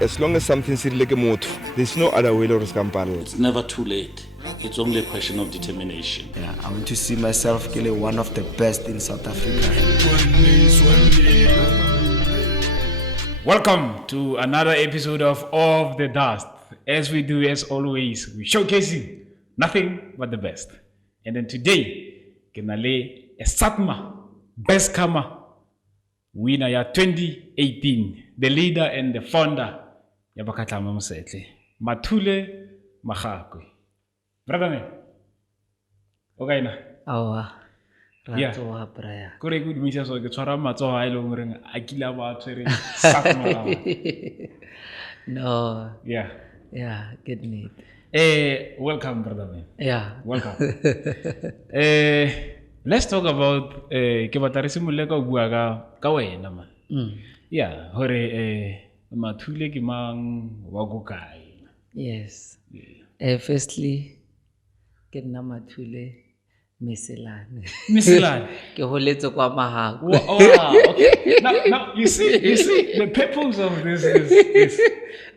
As long as something's like a motive, there's no other way to risk. It's never too late. It's only a question of determination. Yeah, I want to see myself killing one of the best in South Africa. Welcome to another episode of the Dust. As we do, as always, we're showcasing nothing but the best. And then today, Kenale a SATMA Best Comer winner ya 2018, the leader and the founder ya Mathule Meselane, Mathule Meselane. Brother man, okay na? Awa. Yeah. Kore good misha so ke tshwara matsogo a ile ngoreng a kila ba tshwere SATMA. No. Yeah. Yeah, good need. Welcome, brother man. Yeah. Welcome. Let's talk about ke batla re simolole ka bua ka wena man. Yeah, hore Mathule ke mang wa go kae? Yes. Firstly, ke nna Mathule Meselane. Meselane. Ke holetse kwa Mahako. Oh, okay. Now you see the purpose of this is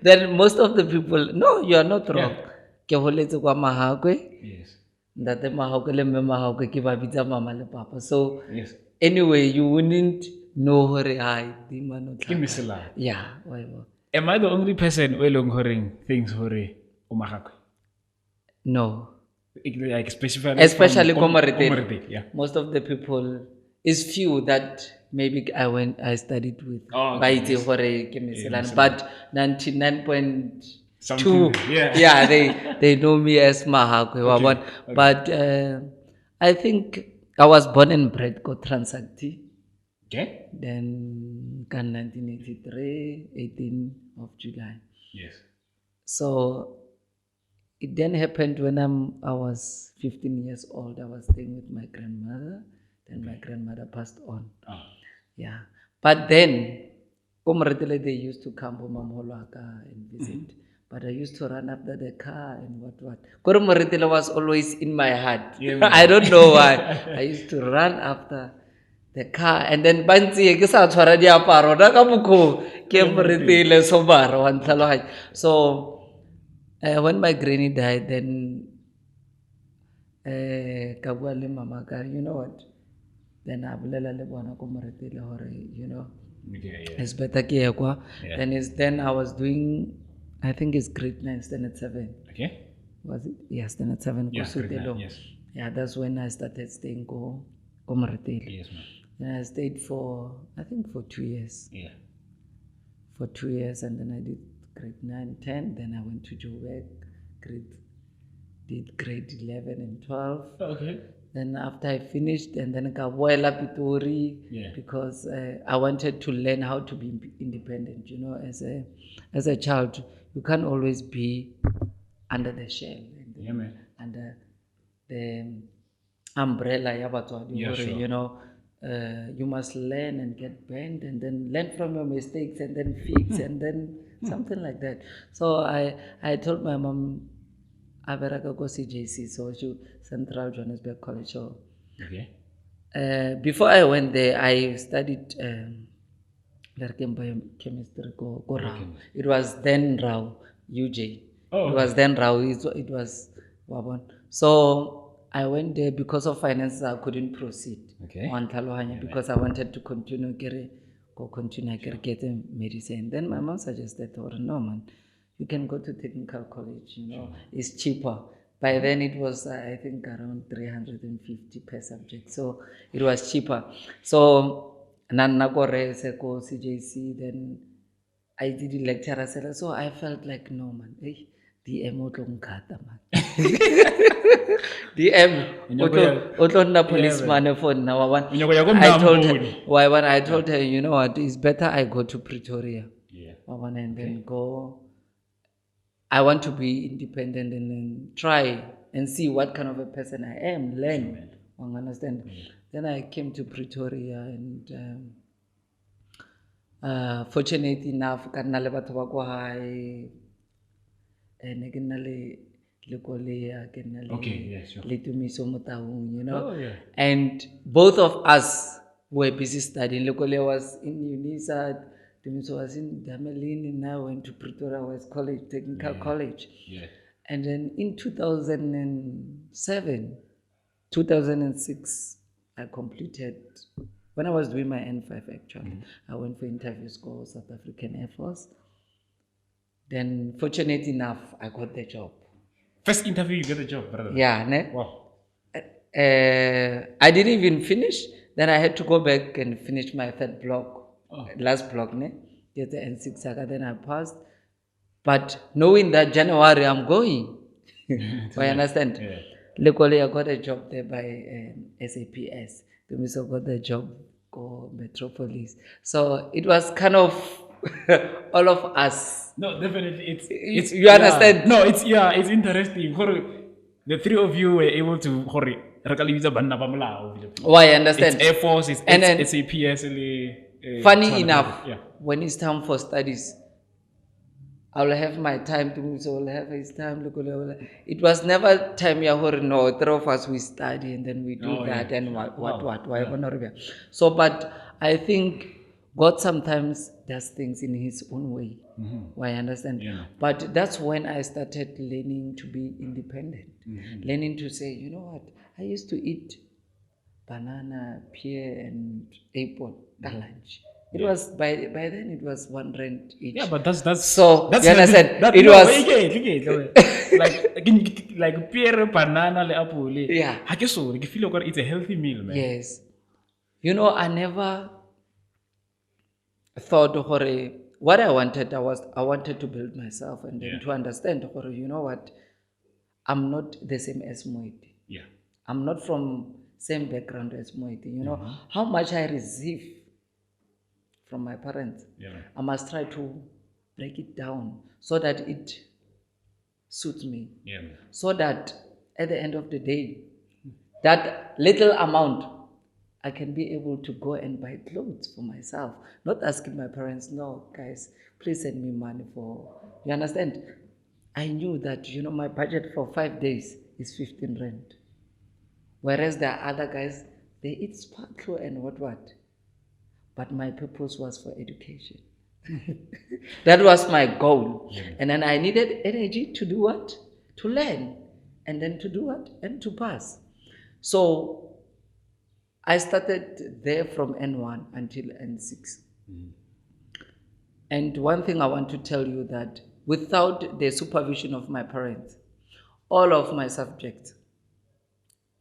Then most of the people, no, you are not wrong. Ke holetse kwa Mahako. yes. Ndate Mahako le mme Mahako ke ba bitsa mama le papa. So Yes. anyway, you wouldn't know hore hi di mano. Ke Meselane. Yeah, why? Am I the only person who long horing things hore o Mahako? No. Like Especially from Komaretele. Yeah. Most of the people, is few that maybe I studied with. Oh, By okay, the hore ke Meselane, Meselane. but 99.2, Something, yeah. yeah, they know me as Mahakwe. Okay. But I think I was born and bred ko Transacti. Okay. Then 1983, 18 of July. Yes. So it then happened when I was 15 years old. I was staying with my grandmother. Then my grandmother passed on. Oh. Yeah. But then, Komaretele, they used to come home and visit. But I used to run after the car and what. Komaretele was always in my heart. Yeah, I don't know why. I used to run after the car, and then Banti ke sa tshwara diaparo da ka mokho ke Moretele sobara wa ntlhalohanya. So when my granny died, then ka bua le mama ka, you know what, then I bolela le bona ko Moretele hore, you know, Okay, yeah. it's better ke ye kwa. Yeah. Then I was doing, I think it's grade 9, standard 7. Okay. Was it? Yeah, standard 7. Yeah, Ko grade 9, Sotelo. yes. Yeah, that's when I started staying ko Moretele. Yes, man. And I stayed for, I think, for 2 years. Yeah. For 2 years, and then I did grade 9, 10. Then I went to Joburg, did grade 11 and 12. Okay. Then after I finished, and then I boila Pitori, Yeah. because I wanted to learn how to be independent. You know, as a child, you can't always be under the shell, Yeah, man. under the umbrella. Yeah, sure. You know, you must learn and get bent, and then learn from your mistakes, and then fix, and then something like that. So I told my mom, I better go CJC, so to Central Johannesburg College. So before I went there, I studied biochemistry. Go Rao. It was then Rao UJ. Oh, It was then Rao. It was Wabon. So I went there because of finances. I couldn't proceed. Okay. On Talohanya, because I wanted to continue getting medicine. Then my mom suggested, "Oh no, man, you can go to technical college. You know, it's cheaper." By then it was, I think, around 350 per subject. So it was cheaper. So Nana Gore Seko CJC. Then I did the lecturer. So I felt like, no, man, DM otlongkata man. DM otlonna policeman for now one. I told her, you know what, it's better I go to Pretoria. Yeah. And then go. I want to be independent and then try and see what kind of a person I am, learn. Understand? Then I came to Pretoria, and fortunate enough, ka nna le batho ba kwa hae, and ke nna le kolea, ke nna le Tumiso mo Taung, you know. Oh, yeah. And both of us were busy studying. Le kolea was in UNISA, So I was in Damelin and I went to Pretoria West College, Technical College. Yeah. And then in 2006, I completed, when I was doing my N5 actually, I went for interviews for South African Air Force. Then, fortunate enough, I got the job. First interview, you get the job, brother. Yeah, ne? Wow. I didn't even finish. Then I had to go back and finish my third block, last block, ne? Get the N6 saga. Then I passed. But knowing that January I'm going, I understand. Yeah. Luckily, I got a job there by SAPS. So I got the job for Metropolis. So it was kind of all of us. No, definitely. It's you understand? Yeah. No, it's interesting. The three of you were able to Why I understand. It's Air Force, it's SAPS. Funny enough, when it's time for studies, I'll have my time to so I'll have his time. It was never time no, three of us we study and then we do and what. So but I think God sometimes does things in his own way. Why I understand. Yeah. But that's when I started learning to be independent. Learning to say, you know what, I used to eat banana, pear and apple at lunch. It was by then it was R1 each. Yeah, but that's so that's you understand. It was like pear, banana, apple. Yeah. I guess so. You feel like it's a healthy meal, man. Yes. You know, I never thought what I wanted. I wanted to build myself and then to understand you know what, I'm not the same as Moiti. Yeah. I'm not from same background as Moiti. You know how much I receive from my parents. Yeah. I must try to break it down so that it suits me. Yeah. So that at the end of the day, that little amount, I can be able to go and buy clothes for myself. Not asking my parents, no, guys, please send me money for, you understand? I knew that, you know, my budget for 5 days is 15 rand. Whereas the other guys, they eat sparkle and what. But my purpose was for education. That was my goal. Yeah. And then I needed energy to do what? To learn. And then to do what? And to pass. So I started there from N1 until N6. And one thing I want to tell you that without the supervision of my parents, all of my subjects,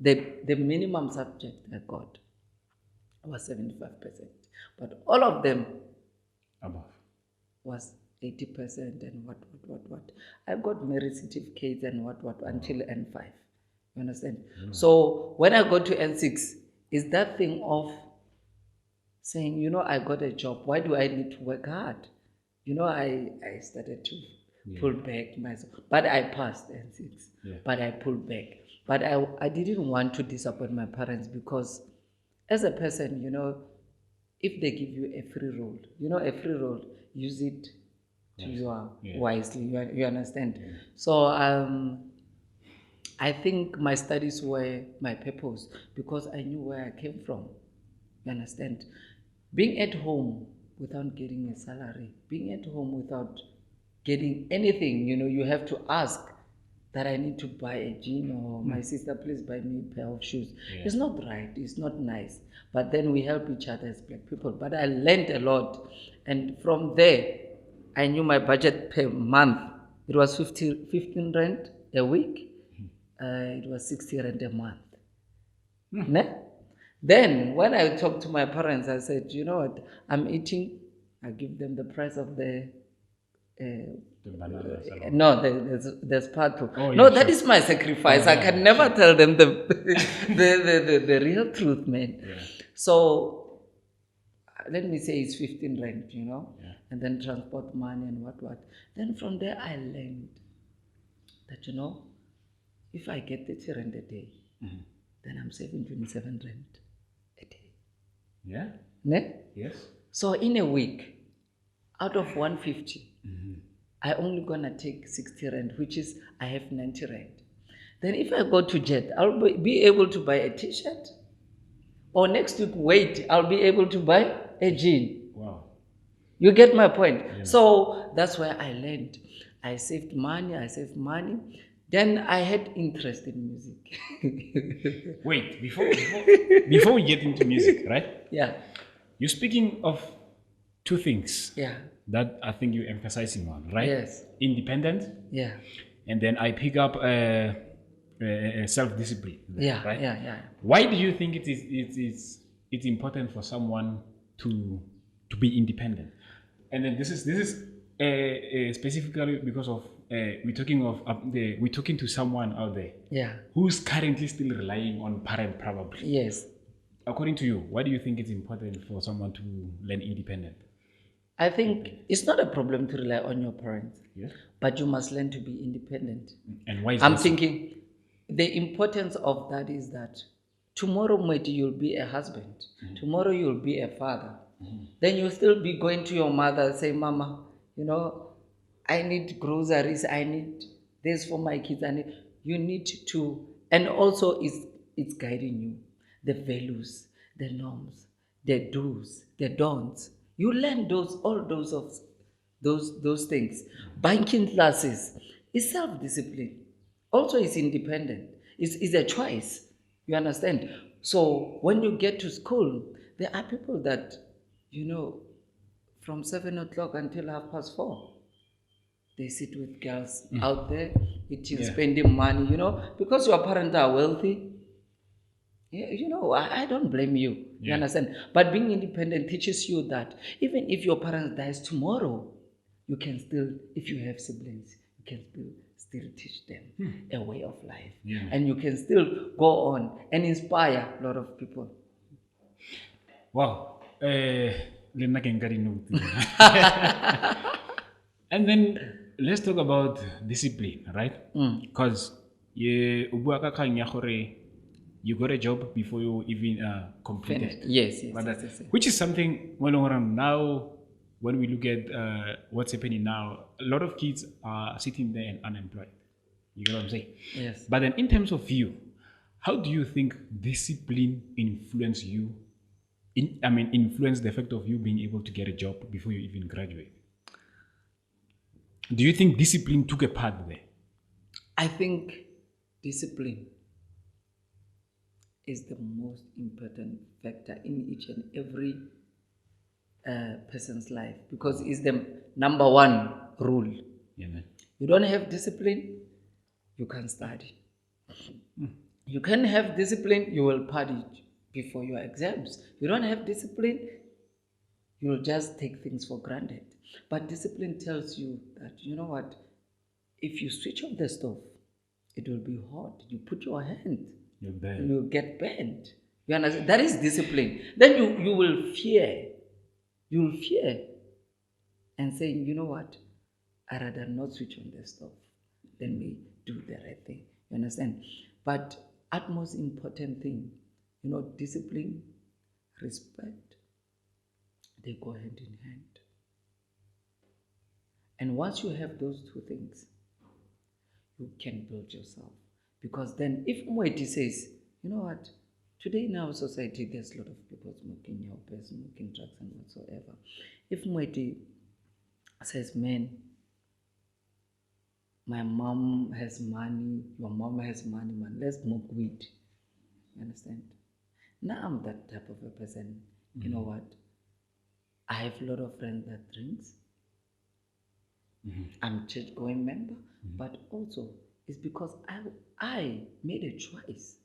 the minimum subject I got was 75%. But all of them above was 80% and what. I got merit certificates and what until N5. You understand? So when I got to N6, is that thing of saying, you know, I got a job. Why do I need to work hard? You know, I started to pull back myself. But I passed N6. Yeah. But I pulled back. But I didn't want to disappoint my parents because as a person, you know, if they give you a free roll, you know, a free roll, use it to your wisely. You understand? Yeah. So I think my studies were my purpose because I knew where I came from. You understand? Being at home without getting a salary, being at home without getting anything, you know, you have to ask that I need to buy a jean or my sister, please buy me a pair of shoes. Yeah. It's not right. It's not nice. But then we help each other as black people. But I learned a lot. And from there, I knew my budget per month. It was 15 rand a week. It was 60 rand a month. Then when I talked to my parents, I said, you know what, I'm eating. I give them the price of the sparkle. That is my sacrifice. I can never tell them the real truth, man. Yeah. So let me say it's 15 rand, you know, and then transport money and what. Then from there I learned that, you know, if I get 30 rand a day, then I'm saving 27 rand a day. Yeah. Ne? Yes. So in a week, out of 150, I only gonna take 60 rand, which is I have 90 rand. Then if I go to Jet, I'll be able to buy a t-shirt. Or next week, wait, I'll be able to buy a jean. Wow. You get my point? So that's where I learned. I saved money. Then I had interest in music. Wait, before we get into music, right? Yeah. You're speaking of two things Yeah. that I think you're emphasizing on, right? Yes. Independent, Yeah. and then I pick up self-discipline. Yeah. Right? Yeah. Why do you think it's important for someone to be independent? And then this is specifically because of we're talking to someone out there Yeah. who's currently still relying on parent, probably. Yes. According to you, why do you think it's important for someone to learn independent? I think it's not a problem to rely on your parents, Yeah. but you must learn to be independent. And why is I'm that so? thinking the importance of that is that tomorrow, maybe you'll be a husband. Tomorrow, you'll be a father. Then you'll still be going to your mother and say, Mama, I need groceries. I need this for my kids. You need to, and also it's guiding you. The values, the norms, the do's, the don'ts. You learn all those things. Banking classes is self-discipline. Also, it's independent. It's a choice. You understand? So when you get to school, there are people that, from 7 o'clock until 4:30, they sit with girls out there, eating, spending money, because your parents are wealthy. I don't blame you. You understand? But being independent teaches you that even if your parents dies tomorrow, you can still, if you have siblings, you can still teach them a way of life. Yeah. And you can still go on and inspire a lot of people. Wow. And then let's talk about discipline, right? Because you got a job before you even completed. Yes. Which is something now, when we look at what's happening now, a lot of kids are sitting there and unemployed. You get what I'm saying? Yes. But then in terms of you, how do you think discipline influence you? Influence the effect of you being able to get a job before you even graduate? Do you think discipline took a part there? I think discipline is the most important factor in each and every person's life, because it's the number one rule. Yeah, man. You don't have discipline, you can't study. You can have discipline, you will party before your exams. You don't have discipline, you'll just take things for granted. But discipline tells you that, if you switch off the stove, it will be hot. You put your hand, you'll get burned. You understand? That is discipline. Then you will fear. You will fear and say, I'd rather not switch on the stove than me do the right thing. You understand? But utmost important thing, discipline, respect, they go hand in hand. And once you have those two things, you can build yourself. Because then if Mweti says, today in our society there's a lot of people smoking yaupes, smoking drugs and whatsoever. If Mweti says, man, my mom has money, your mom has money, man, let's smoke weed. You understand? Now I'm that type of a person. You know what? I have a lot of friends that drinks. I'm a church-going member, but also it's because I made a choice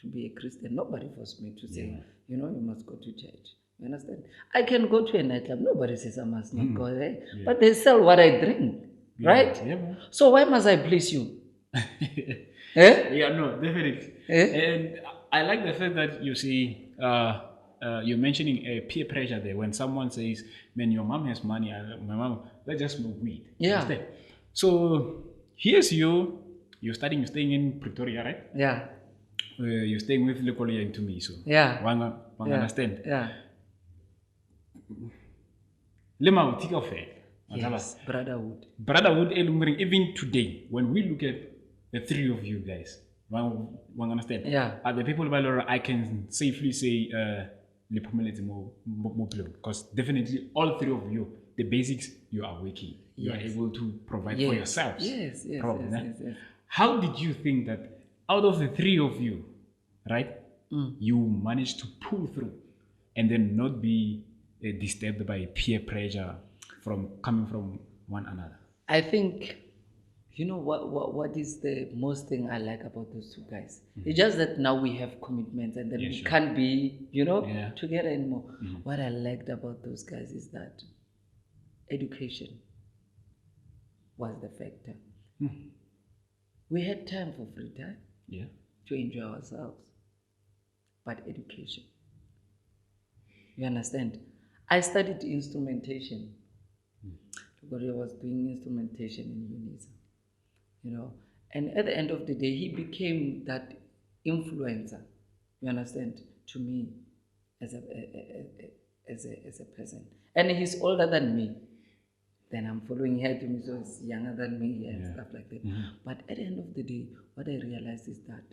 to be a Christian. Nobody forced me to say, you must go to church. You understand? I can go to a nightclub. Nobody says I must not go there. Yeah. But they sell what I drink, right? Yeah. So why must I please you? Yeah, no, definitely. And I like the fact that you see, you're mentioning peer pressure there. When someone says, man, your mom has money, my mom, let's just smoke weed. Yeah. Understand? So here's you're staying in Pretoria, right? Yeah. You're staying with Lekolia and Tumiso. Yeah. One understand? Yeah. Lema utika ofel. Yes, brotherhood. Brotherhood, even today, when we look at the three of you guys, one understand? Yeah. At the people of I can safely say because definitely all three of you the basics, you are working. You are able to provide for yourselves. Yes, Probably, yes, eh? yes, yes. How did you think that out of the three of you, right, you managed to pull through and then not be disturbed by peer pressure from coming from one another? I think, you know what is the most thing I like about those two guys? It's just that now we have commitments and then we sure. can't be, Yeah. together anymore. What I liked about those guys is that education was the factor. We had time for free time Yeah. to enjoy ourselves, but education. You understand? I studied instrumentation. Because I was doing instrumentation in UNISA, and at the end of the day, he became that influencer. You understand? To me, as a person, and he's older than me. Then I'm following her to me, so he's younger than me and stuff like that. But at the end of the day, what I realized is that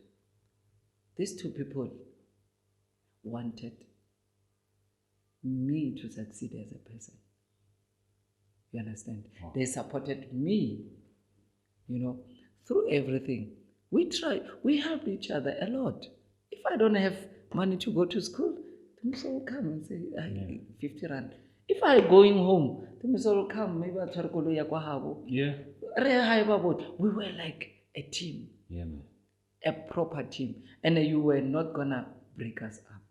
these two people wanted me to succeed as a person. You understand? Wow. They supported me, through everything. We helped each other a lot. If I don't have money to go to school, Timiso will come and say, 50 rand. If I going home, Timiso will come, maybe I'll try to go to Yakwahabo. Yeah. We were like a team, Yeah, man. a proper team. And you were not gonna break us up.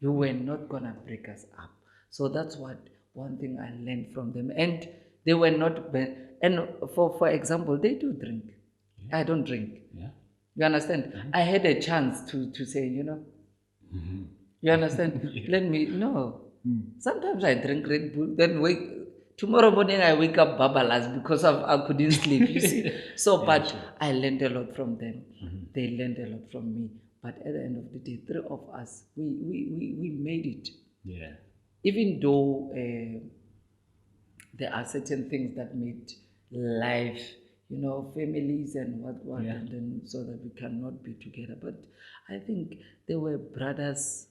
You were not gonna break us up. So that's one thing I learned from them. And they were not bad. And for example, they do drink. I don't drink. Yeah. You understand? I had a chance to say, you understand? No. Sometimes I drink Red Bull, then tomorrow morning I wake up babalas because I couldn't sleep, you see. So, but sure. I learned a lot from them. They learned a lot from me. But at the end of the day, three of us, we made it. Yeah. Even though there are certain things that made life, families and what, and then so that we cannot be together. But I think they were brothers.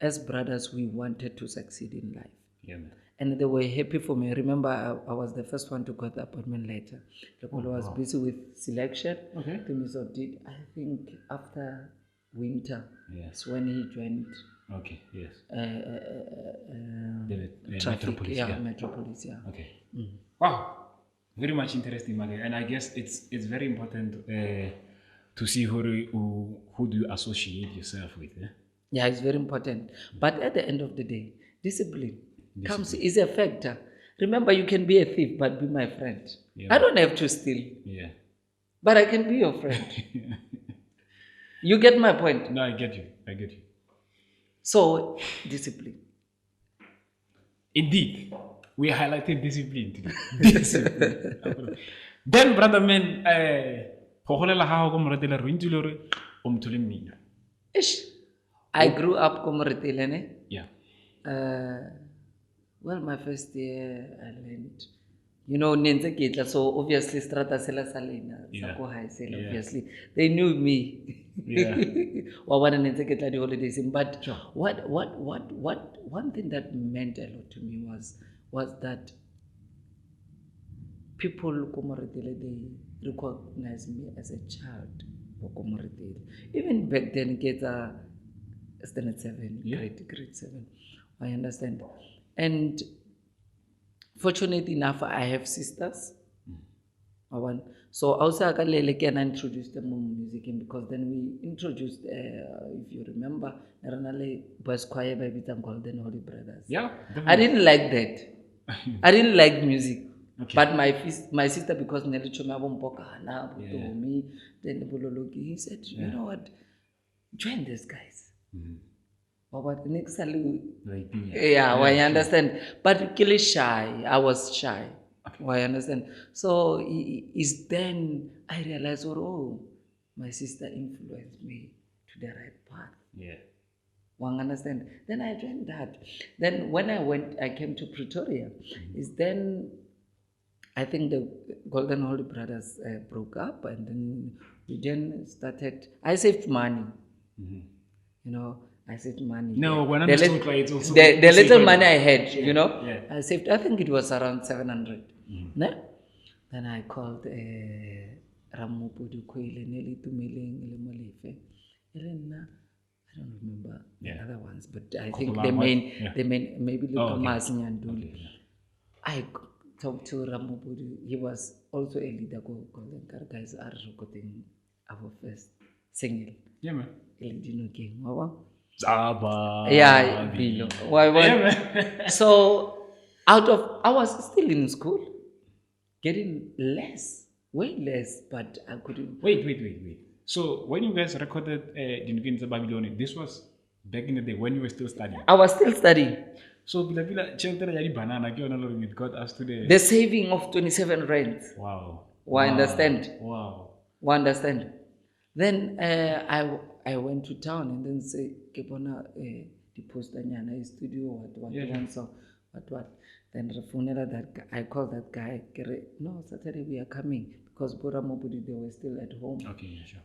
As brothers, we wanted to succeed in life. Yeah, man. And they were happy for me. Remember, I was the first one to get the appointment letter. I was busy with selection. Okay. Timiso did, I think, after winter. Yes. When he joined Okay. Yes. The traffic. Metropolis. Yeah, Metropolis. Yeah. Okay. Wow. Very much interesting, Mage. And I guess it's very important to see who do you associate yourself with. Eh? Yeah, it's very important. But at the end of the day, discipline is a factor. Remember, you can be a thief, but be my friend. Yeah. I don't have to steal. Yeah. But I can be your friend. You get my point? No, I get you. So, discipline. Indeed. We highlighted discipline today. Discipline. Then, brother man, I grew up Komoretilene. Yeah. Well, my first year I learned, Nenze Ketla, so obviously Strata Sela Salina, Sako High Sela, obviously. They knew me. Yeah. Or Nenze Ketla the holidays. But one thing that meant a lot to me was that people Komoretile, they recognize me as a child of Komoretile. Even back then, Keta standard 7, grade 7. I understand. And fortunately enough, I have sisters. So also I can introduce them in music because then we introduced, if you remember, Boys Choir by Bitan Golden Holy Brothers. Yeah. I didn't like that. I didn't like music. Okay. But my sister, because Nelly Choma Bompoka, me, then he said, you know what, join these guys. But next I understand. But really shy. I was shy. Okay. I understand. So it's then I realized, my sister influenced me to the right path. Yeah. One understand. Then I joined that. Then when I came to Pretoria. Is then I think the Golden Holy Brothers broke up, and then we then started. I saved money. I saved money. No, when I'm the still it's also the it's little safer. money I had, Yeah. I saved. I think it was around 700. Ne? Then I called Ramopudu Koile, Nelly Tumiling, Lemolefe, Elena. I don't remember the other ones, but I think the main, maybe Thomas Nyanduli. I talked to Ramopudu. He was also a leader. Guys are recording our first single. Yeah, man. Zaba. Yeah, Bilo. So, I was still in school, getting less, way less, but I couldn't. Wait. So, when you guys recorded Dinvin Babylon, this was back in the day when you were still studying? I was still studying. So, children yari banana, it got us to the saving of 27 rand. Wow. Understand? Wow. Understand? Then I went to town and then say, Kepona, the postanyana studio, what. Then that guy, I called that guy. No, Saturday we are coming because Bora Mobudi, they were still at home. Okay, yeah, sure.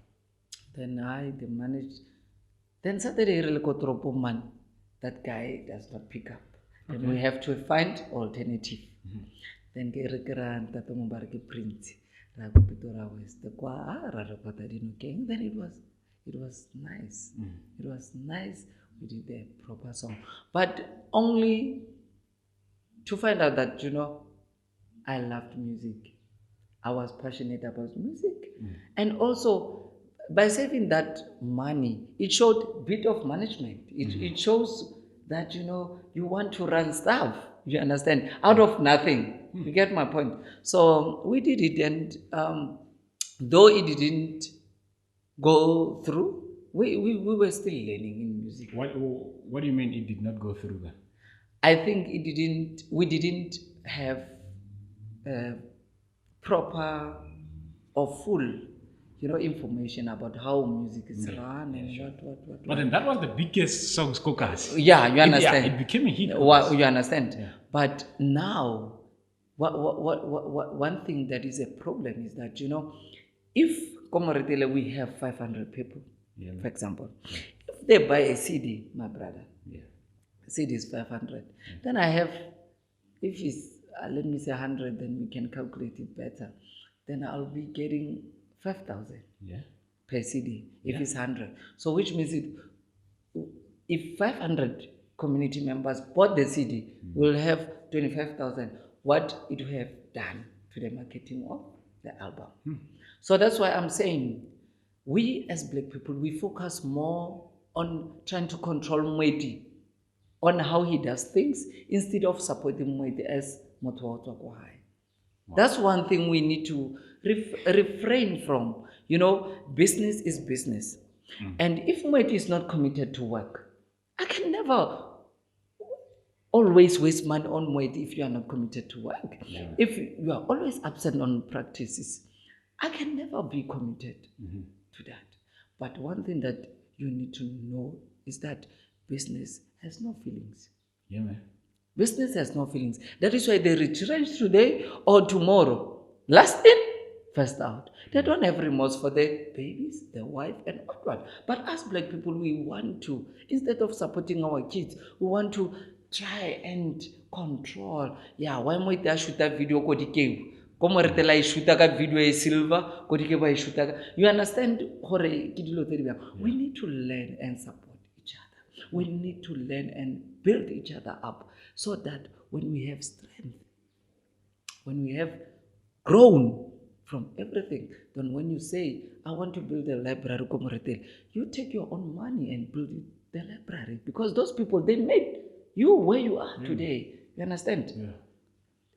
Then they managed. Then Saturday really got man. That guy does not pick up. Then we have to find alternative. Then Gerikeran Tatamubarki print. Then it was nice. It was nice. We did a proper song. But only to find out that, I loved music. I was passionate about music. And also, by saving that money, it showed a bit of management. It shows that, you want to run stuff. You understand? Out of nothing. You get my point? So we did it, and though it didn't go through, we were still learning in music. What do you mean it did not go through that? I think we didn't have proper or full, information about how music is run and what. But then that was the biggest song, Skokas. Yeah, you understand. It became a hit. You understand. Yeah. But now, one thing that is a problem is that, if Komoretele we have 500 people, for example, if they buy a CD, my brother, CD is 500. Then I have, if it's, let me say 100, then we can calculate it better. Then I'll be getting 5,000 per CD if it's 100. So which means if 500 community members bought the CD, we'll have 25,000. What it will have done to the marketing of the album. So that's why I'm saying, we as Black people, we focus more on trying to control Mwedi, on how he does things, instead of supporting Mwedi as Motowoto Kwahai. That's one thing we need to refrain from. Business is business. And if Mwedi is not committed to work, I can never always waste money on Mwedi if you are not committed to work. If you are always absent on practices, I can never be committed to that. But one thing that you need to know is that business has no feelings. Yeah, man. Business has no feelings. That is why they retrench today or tomorrow. Last in, first out. They don't have remorse for their babies, their wife, and what. But as Black people, we want to, instead of supporting our kids, we want to try and control. Yeah, why might I shoot that video? Komoretela ishuta ka video e silver, kodike ba ishuta. You understand? We need to learn and support each other. We need to learn and build each other up so that when we have strength, when we have grown from everything, then when you say, I want to build a library, Komoretela, you take your own money and build the library, because those people, they made you where you are today. You understand? Yeah.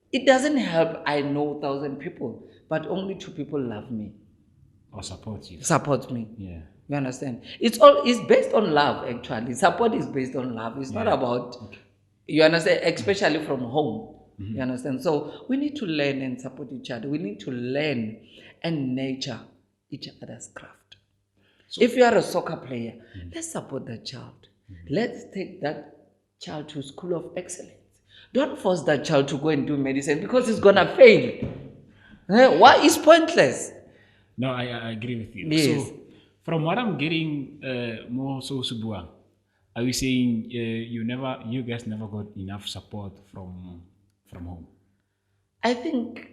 It doesn't help I know 1,000 people, but only 2 people love me. Or support you. Support me. Yeah. You understand? It's based on love, actually. Support is based on love. It's not about, you understand, especially from home. You understand? So we need to learn and support each other. We need to learn and nurture each other's craft. So, if you are a soccer player, let's support that child. Let's take that child to school of excellence. Don't force that child to go and do medicine because it's gonna fail. Why? It's pointless. No, I agree with you. Yes. So, from what I'm getting more so Subuang, are you saying you guys never got enough support from home? I think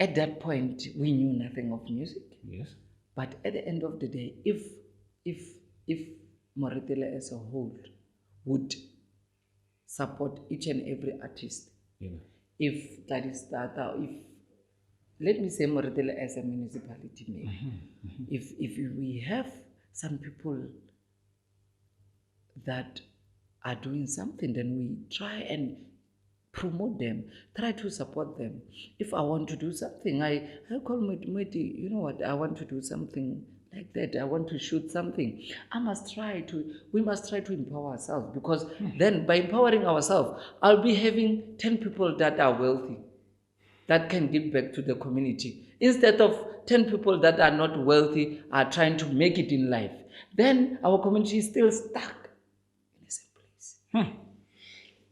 at that point we knew nothing of music. Yes. But at the end of the day, if Moretele as a whole would support each and every artist, Yeah. if that is that, if let me say Moretele as a municipality, maybe, if we have some people that are doing something, then we try and promote them, try to support them. If I want to do something, I call Moeti, you know what, I want to do something like that, I want to shoot something. We must try to empower ourselves, because then by empowering ourselves, I'll be having 10 people that are wealthy, that can give back to the community, instead of 10 people that are not wealthy are trying to make it in life. Then our community is still stuck in the same place.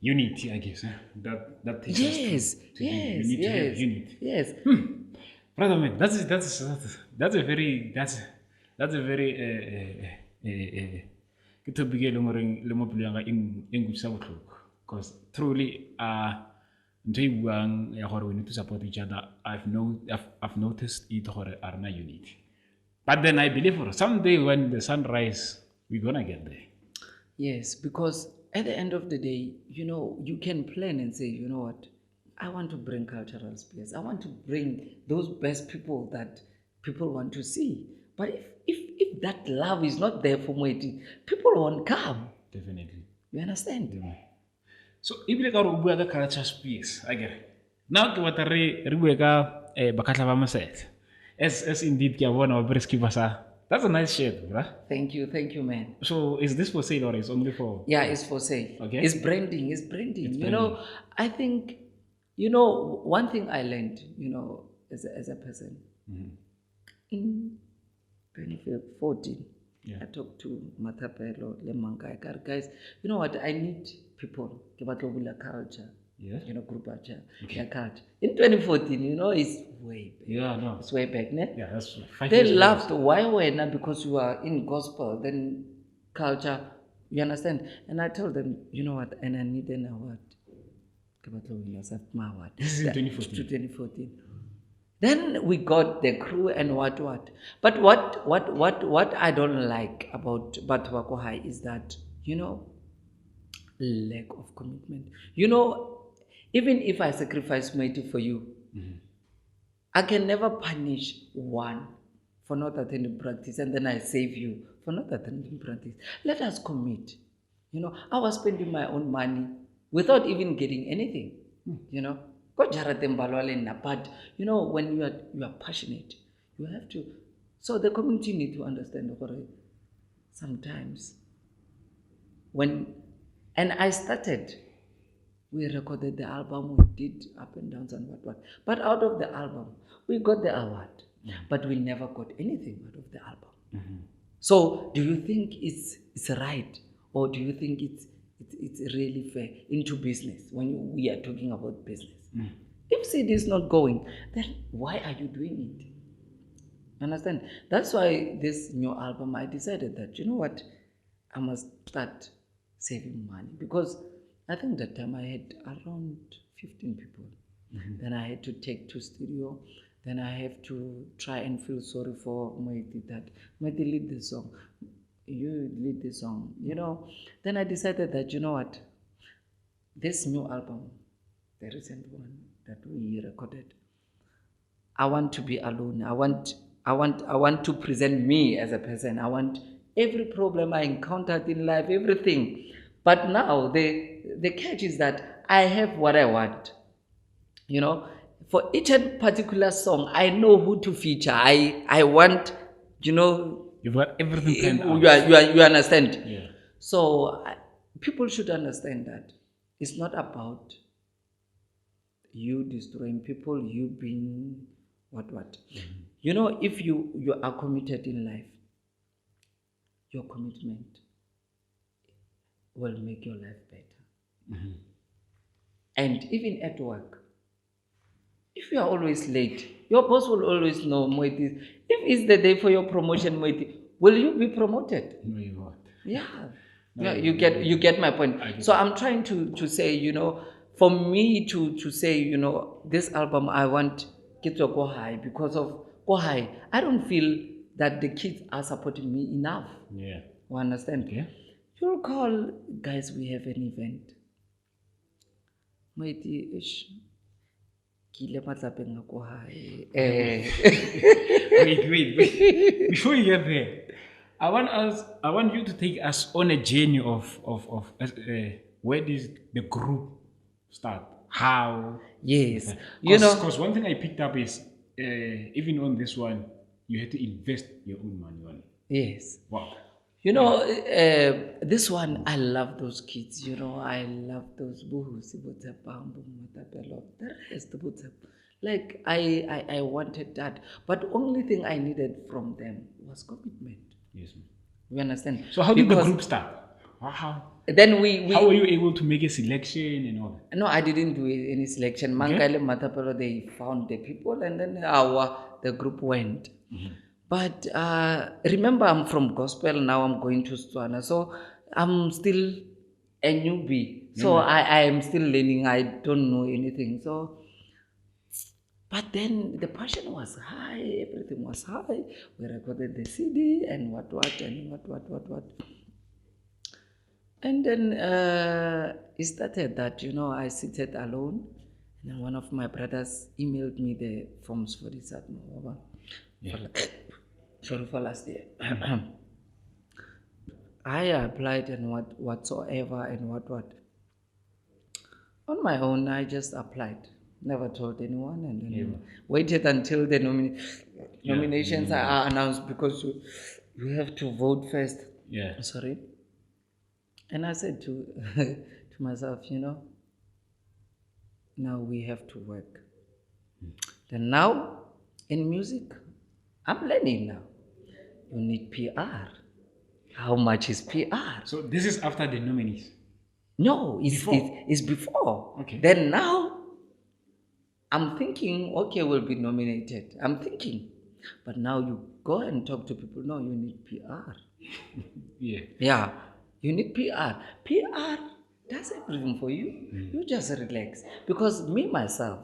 Unity, I guess. That takes us to Yes, we need to have unity. yes. Brother man, that's a very ke topic e leng goreng le mo pelong ya engutsa botlhoko, because truly ntho e buang ya gore we need to support each other. I've noticed it gore are na unity, but then I believe someday when the sun rise we're gonna get there. Yes, because at the end of the day, you can plan and say, you know what, I want to bring cultural space. I want to bring those best people that people want to see. But if that love is not there for Moeti, people won't come. Definitely. You understand? Yeah. So ebile ka re o bua ka culture space, I get it. Now ke batla re bue ka bakatla ba Masele. As indeed ke a bona ba skipper sa. That's a nice shirt, right? Thank you, man. So is this for sale or is only for? Yeah, it's for sale. Okay. It's branding. It's I think, one thing I learned, as a person, in 2014, Yeah. I talked to Mathapelo, Lemanka, guys, you know what, I need people, culture, Yes. group culture, culture. In 2014, it's way back. Yeah, no. It's way back, ne? Yeah, that's 5 They years ago. laughed. Why were not? Because you are in gospel, then culture. You understand? And I told them, you know what? And I need an award. SATMA award. This is in 2014. To 2014. Then we got the crew and what. But what I don't like about Batwako High is that, lack of commitment. Even if I sacrifice Moeti for you, I can never punish one for not attending practice and then I save you for not attending practice. Let us commit. I was spending my own money without even getting anything. But when you are passionate, you have to. So the community need to understand sometimes and I started. We recorded the album, we did up and downs and what. But out of the album, we got the award. But we never got anything out of the album. So do you think it's right? Or do you think it's really fair into business when we are talking about business? If CD is not going, then why are you doing it? Understand? That's why this new album, I decided that, you know what, I must start saving money, because I think that time I had around 15 people. Then I had to take to studio. Then I have to try and feel sorry for Moeti, that Moeti lead the song. You lead the song, Then I decided that, you know what, this new album, the recent one that we recorded, I want to be alone. I want to present me as a person. I want every problem I encountered in life, everything. But now the catch is that I have what I want. For each particular song, I know who to feature. I want, You've got everything planned out. You understand? Yeah. So people should understand that it's not about you destroying people, you being what. If you are committed in life, your commitment will make your life better. And even at work, if you are always late, your boss will always know, Moeti, if it's the day for your promotion, Moeti, will you be promoted? No, you won't. Yeah. Yeah, you get my point. So I'm trying to say, for me to say, this album I want kids to go high because of go high. I don't feel that the kids are supporting me enough. Yeah. You understand? Okay. You'll call, guys, we have an event. Mighty ish. Kile matlapeng a ko high. Wait. Before you get there, I want you to take us on a journey of where does the group start? How? Yes. Because one thing I picked up is even on this one, you had to invest your own money on it. Yes. Wow. This one, I love those kids, I love those boos, the rest, like I wanted that, but only thing I needed from them was commitment. Yes, ma'am. You understand? So how did the group start? How Then we how were you able to make a selection and all that? No, I didn't do any selection. Mangale Matapelo, they found the people, and then the group went. But remember, I'm from gospel, now I'm going to Setswana, so I'm still a newbie. So I am still learning, I don't know anything. So, but then the passion was high, everything was high. We recorded the CD and what. And then it started that, I seated alone, and then one of my brothers emailed me the forms for the SATMA. Sorry for last year. I applied and whatsoever and what. On my own, I just applied. Never told anyone, and then waited until the nominations are announced, because you have to vote first. Yeah. Sorry. And I said to myself, now we have to work. Then now, in music, I'm learning now. You need PR. How much is PR? So this is after the nominees. No, it's before. Okay. Then now, I'm thinking, okay, we'll be nominated. I'm thinking. But now you go and talk to people. No, you need PR. Yeah. You need PR. PR does everything for you. You just relax. Because me, myself,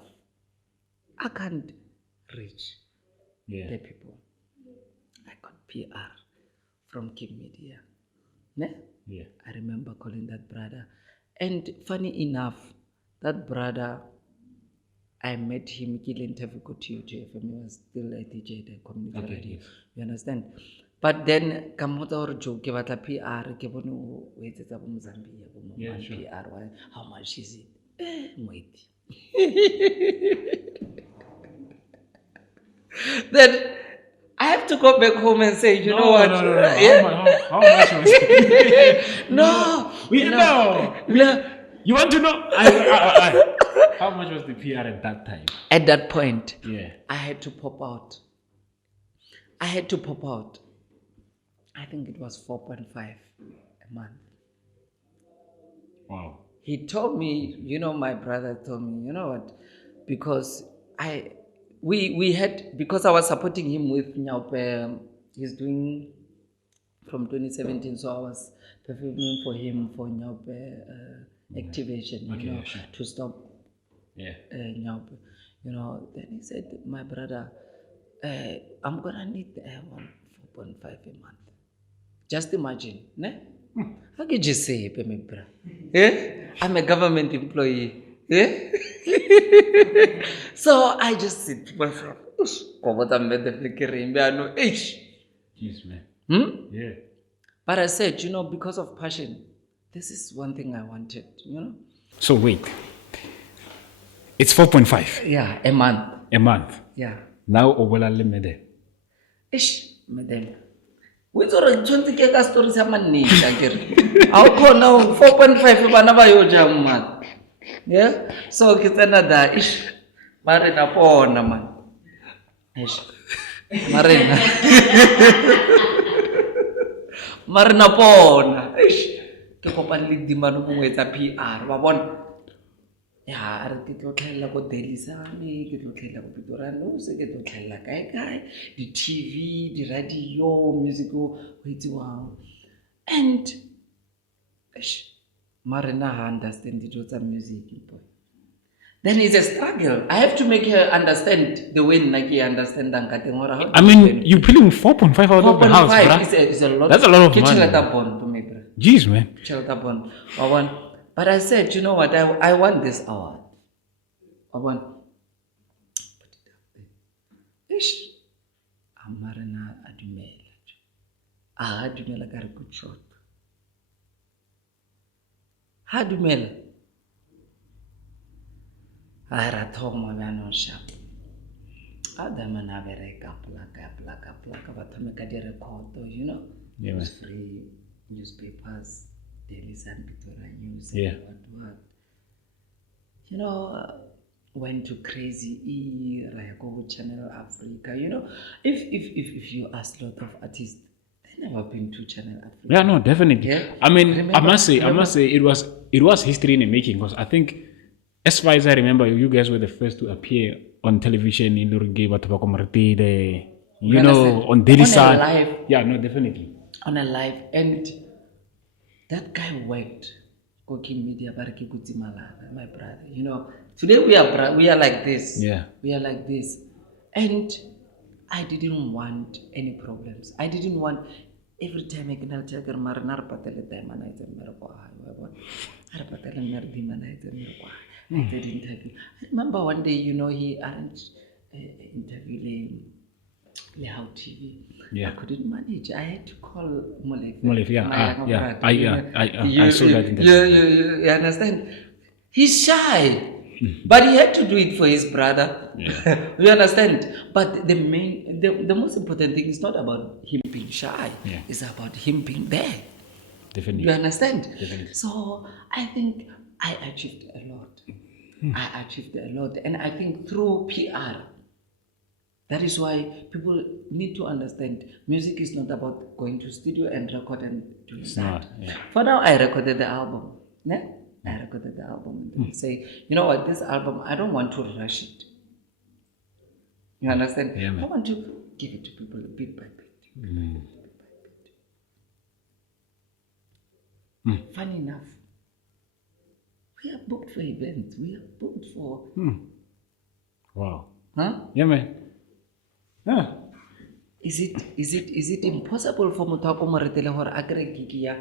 I can't reach the people. I got PR from King Media. Ne? Yeah. I remember calling that brother. And funny enough, that brother, I met him, interview to UTFM. He was still a DJ at the community radio. Yes. You understand? But then, kamota or joke, give a PR, give on wait at Zambia, sure. PR, how much is it? Wait. Then I have to go back home and say, you know what? No. How much was it? No. You want to know? How much was the PR at that time? At that point, I had to pop out. I think it was 4.5 a month. Wow. He told me, my brother told me, you know what? Because we had, because I was supporting him with Nyaupe, he's doing from 2017, so I was performing for him for Nyaupe activation, to stop Nyaupe. Then he said, my brother, I'm gonna need 4.5 a month. Just imagine, ne? How could you say, I'm a government employee. So I just said to myself, Jeez, man. Yeah. But I said, because of passion, this is one thing I wanted, So wait. It's 4.5. Yeah, a month. A month. Yeah. Now Obola Lemede. Madam. We thought 20 ka stories ha manni akere. How khona 4.5 bana ba yo jam man. Yeah? So ke tsena da mare na pona man. Mare na pona. Ke kopane le dimano mo etsa PR ba bona. Ya re ke tlo tlhela go Daily Sami, ke tlo tlhela go Pitora News, ke tlo tlhela kae di TV, di radio, music go etsiwang. And Marina understand it was a music, boy. Then it's a struggle. I have to make her understand the way Naki understand Ankatengora. I mean, you're pulling 4.5 out of the house, bruh. Is a lot. That's a lot of money. Jeez, man. But I said, you know what? I want this award. I want. Put it up there. Amarana Adumela. Adumela got a good shot. Adumela. I had told my man on shop. Adamana very plaka, but I make a record, you know. Yeah, man. Free newspapers, Daily Sun, Victoria News, yeah. What. You know, went to Crazy E, Rayago Channel Africa. You know, if you ask a lot of artists, they never been to Channel Africa. Yeah, no, definitely. Yeah? I mean, I must say, it was history in the making, because I think, as far as I remember, you guys were the first to appear on television in Lurge, you know, on Daily Sun. Yeah, no, definitely. On a live, and that guy worked. Cooking media, Baraki Kutimala, my brother. You know, today we are like this. Yeah. We are like this. And I didn't want any problems. I didn't want every time I can tell her Marinar Patele Diamond I did interview. I remember one day, you know, he arranged an interview How TV. Yeah. I couldn't manage. I had to call Molef. I saw that interview. You understand? He's shy. But he had to do it for his brother. Yeah. You understand? But the most important thing is not about him being shy. Yeah. It's about him being there. Definitely. You understand? Definitely. So I think I achieved a lot. I achieved a lot. And I think through PR, that is why people need to understand music is not about going to studio and record and doing that. Yeah. For now, I recorded the album. Yeah? I recorded the album and say, you know what, this album, I don't want to rush it. You understand? Yeah, I want to give it to people bit by bit. Funny enough, we are booked for events. We are booked for... Wow. Huh? Yeah, man. Yeah. Is it impossible for Mutako Maretele or Agre Gigia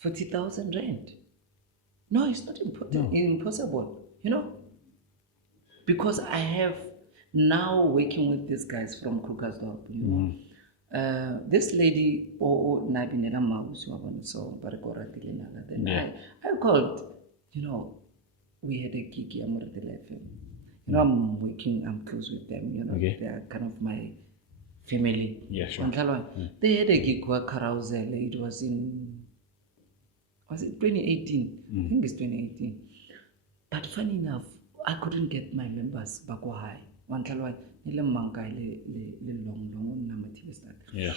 40,000 rand? No, it's not impossible, you know? Because I have now working with these guys from Krugersdorp, you know. This lady, Nabinela Maus, then I called, you know, we had a gig here, FM. You know, I'm close with them, you know, they are kind of my family. Yeah, sure. They had a gig called Carousel. It was it 2018? I think it's 2018. But funny enough, I couldn't get my members back high. Yeah.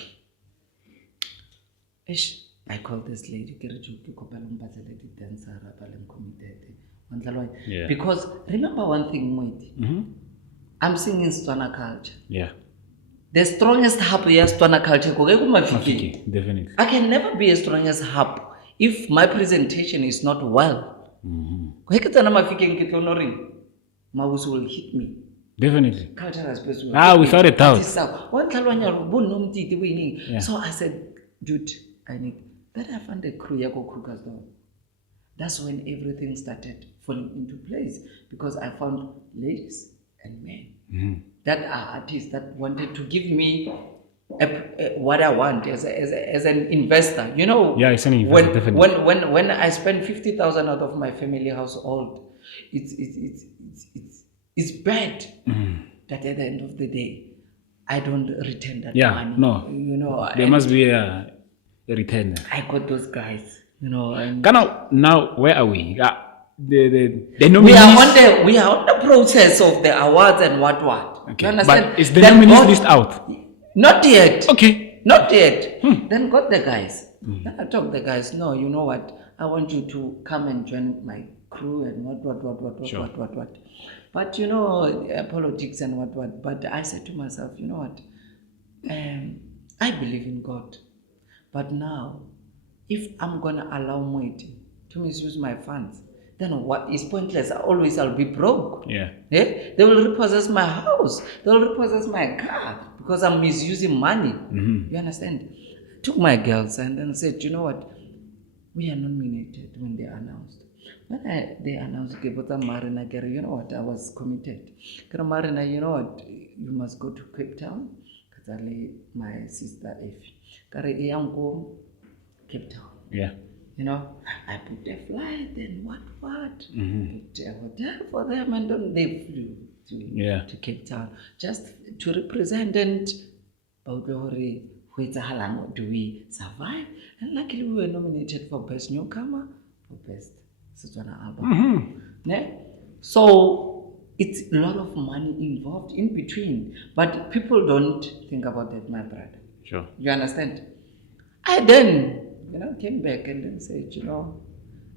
I called this lady, yeah. Because remember one thing, Moiti. I'm singing Stwana culture. Yeah. The strongest hub is Stwana culture. Definitely. I can never be a strongest hub if my presentation is not well. Mawusu will hit me. Definitely. Without a doubt. Yeah. So I said, dude, I need that. I found a crew yako Krugersdorp. That's when everything started falling into place, because I found ladies and men that are artists that wanted to give me what I want as an investor. You know, yeah, it's an investor, definitely. When I spend 50,000 out of my family household, it's bad that at the end of the day I don't return that money. No, you know, there must be a return. I got those guys, you know. And now where are we? The nominees. We are on the process of the awards and what. Okay, you understand? But is the nominees list out? Not yet. Okay. Not yet. Then got the guys. Then I told the guys, no, you know what? I want you to come and join my crew and what. But you know, politics and what. But I said to myself, you know what? I believe in God. But now, if I'm gonna allow Moiti to misuse my funds, then what is pointless? I'll be broke. Yeah. They will repossess my house. They will repossess my car because I'm misusing money. You understand? Took my girls and then said, you know what? We are nominated when they announced. When they announced, Marina, you know what? I was committed. Marina, you know what? You must go to Cape Town. Because my sister, If. Cape Town. Yeah. You know, I booked a flight and what? Booked a hotel for them and then they flew to Cape Town just to represent and do we survive? And luckily we were nominated for Best Newcomer, for Best Setswana Album. So it's a lot of money involved in between, but people don't think about that, my brother. Sure. You understand? I then came back and then said,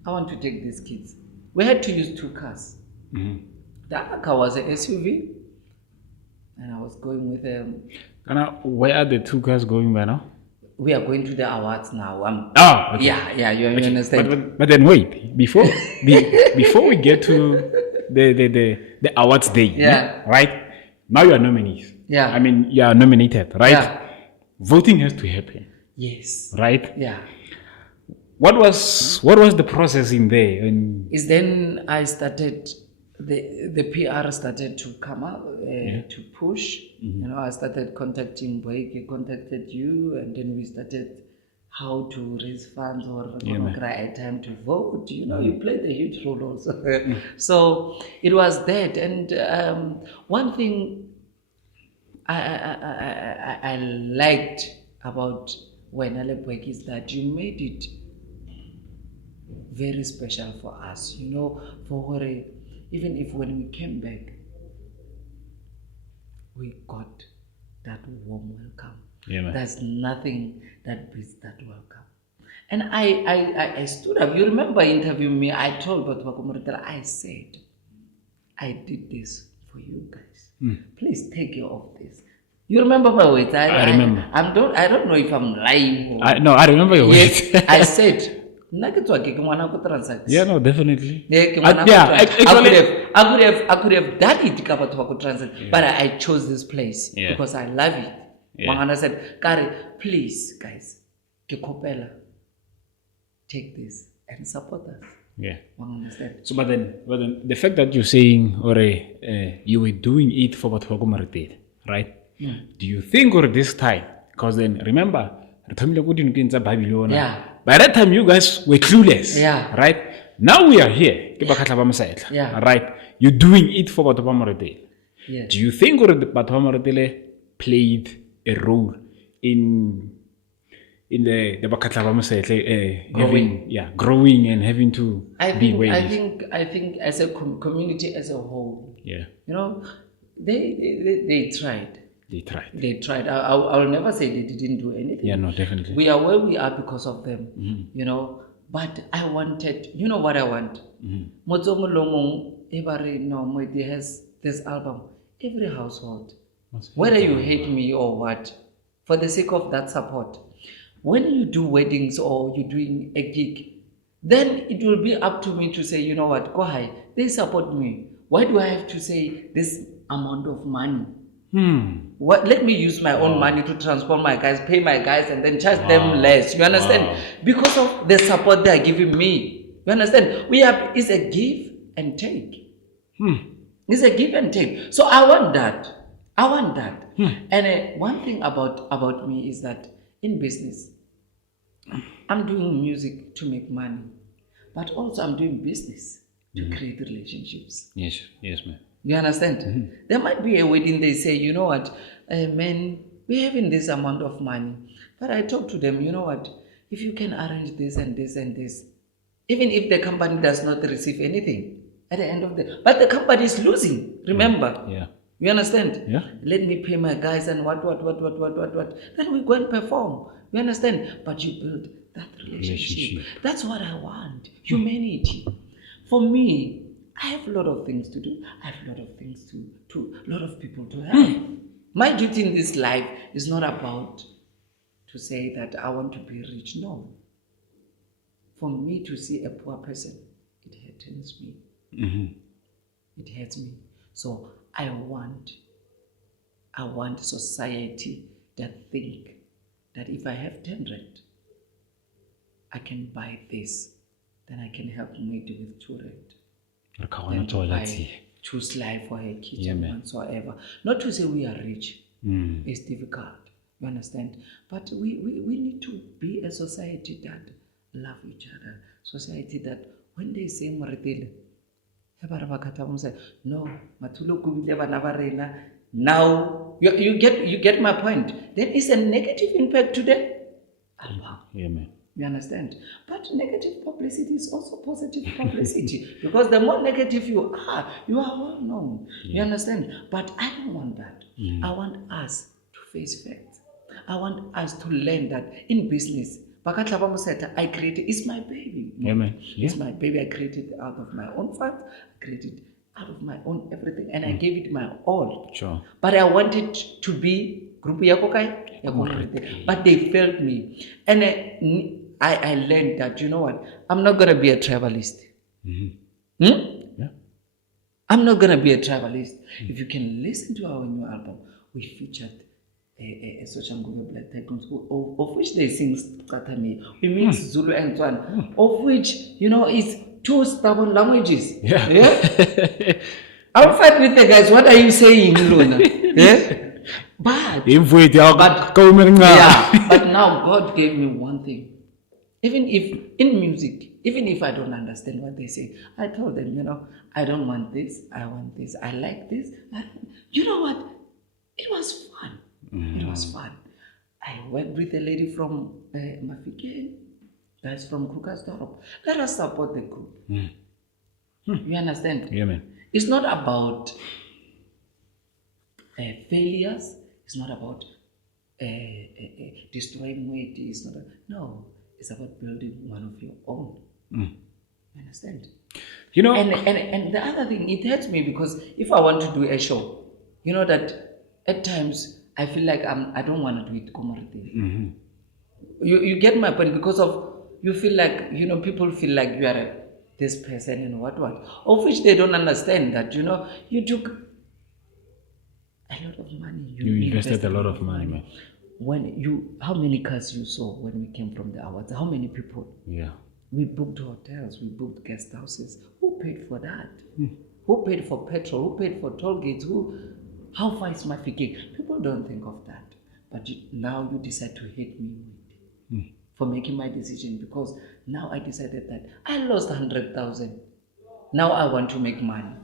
I want to take these kids. We had to use 2 cars. The other car was an SUV, and I was going with them. Where are the 2 cars going by now? We are going to the awards now. Okay. Yeah, you understand. But then wait, before we get to the awards day, right? Now you are nominees. Yeah. I mean, you are nominated, right? Yeah. Voting has to happen. Yes. Right? Yeah. What was the process in there? Is then I started the PR started to come up to push. I started contacting Boyke, contacted you, and then we started how to raise funds or a time to vote. You played a huge role also. So it was that, and one thing I liked about Wenale Boyke is that you made it very special for us, for even if when we came back, we got that warm welcome. There's nothing that beats that welcome. And I stood up. You remember interviewing me, I told Batwakumuri that I said, I did this for you guys. Please take care of this. You remember my words? I remember. I don't know if I'm lying. I remember your words. I said, yeah, no, definitely. I could have done it transit, but I chose this place because I love it. Mangana said, Kari, please, guys, take this and support us. Yeah. Understand? So, but then the fact that you're saying, you were doing it for what Marite, right? Do you think, this time, because then remember, by that time you guys were clueless, right? Now we are here, right? You're doing it for Batwa Marite. Do you think Batwa Marite played a role in the Bakatlava having growing and having to be ways? I think as a community as a whole, they tried. They tried. I'll never say they didn't do anything. Yeah, no, definitely. We are where we are because of them, But I wanted, what I want? Motsomo Lomong, Moiti has this album. Every household, whether you hate me or what, for the sake of that support. When you do weddings or you're doing a gig, then it will be up to me to say, you know what, go ahead, they support me. Why do I have to say this amount of money? Let me use my own money to transport my guys, pay my guys, and then charge them less. You understand? Because of the support they are giving me. You understand? It's a give and take. It's a give and take. So I want that. And one thing about me is that in business, I'm doing music to make money, but also I'm doing business to create relationships. Yes, man. You understand? There might be a wedding, they say, you know what, man, we're having this amount of money. But I talk to them, you know what, if you can arrange this and this and this, even if the company does not receive anything at the end of the, but the company is losing, remember? Yeah. You understand? Yeah. Let me pay my guys and what. Then we go and perform. You understand? But you build that relationship. That's what I want. Humanity. For me, I have a lot of things to do. I have a lot of things a lot of people to help. My duty in this life is not about to say that I want to be rich. No. for me to see a poor person, it hurts me. It hurts me. So I want society that think that if I have 10 rand, I can buy this, then I can help Mwedi with 2 rand. Then buy 2 slice for her kitchen whatsoever. Not to say we are rich. It's difficult. You understand? But we need to be a society that love each other. Society that when they say Maritile, no, now you get my point. There is a negative impact to them. You understand? But negative publicity is also positive publicity because the more negative you are well known. You understand? But I don't want that. I want us to face facts. I want us to learn that in business, I created, it's my baby. It's my baby. I created it out of my own funds. I created out of my own everything, and I gave it my all. Sure. But I wanted to be group Yakokai, but they failed me. And I learned that, you know what, I'm not going to be a tribalist. I'm not going to be a tribalist. If you can listen to our new album, we featured a social group of black tycoons, of which they sing Katami. We mix Zulu and Tswana, of which, you know, it's 2 stubborn languages. I'll fight with the guys. What are you saying, Luna? But now God gave me one thing. Even if in music, even if I don't understand what they say, I told them, you know, I don't want this, I want this, I like this. You know what? It was fun. It was fun. I worked with a lady from Mafikeng, guys from Krugersdorp. Let us support the group. You understand? Yeah, man. It's not about failures. It's not about destroying weight. It's not. No. It's about building one of your own. You understand? You know, and the other thing, it hurts me because if I want to do a show, you know that at times I feel like I don't want to do it commodity. You get my point because of you feel like, you know, people feel like you are this person and what, of which they don't understand that, you know, you took a lot of money. You invested a lot of money, man. How many cars you saw when we came from the awards? How many people? Yeah. We booked hotels, we booked guest houses. Who paid for that? Who paid for petrol? Who paid for toll gates? How far is my figure? People don't think of that. But now you decide to hate me for making my decision because now I decided that I lost 100,000. Now I want to make money.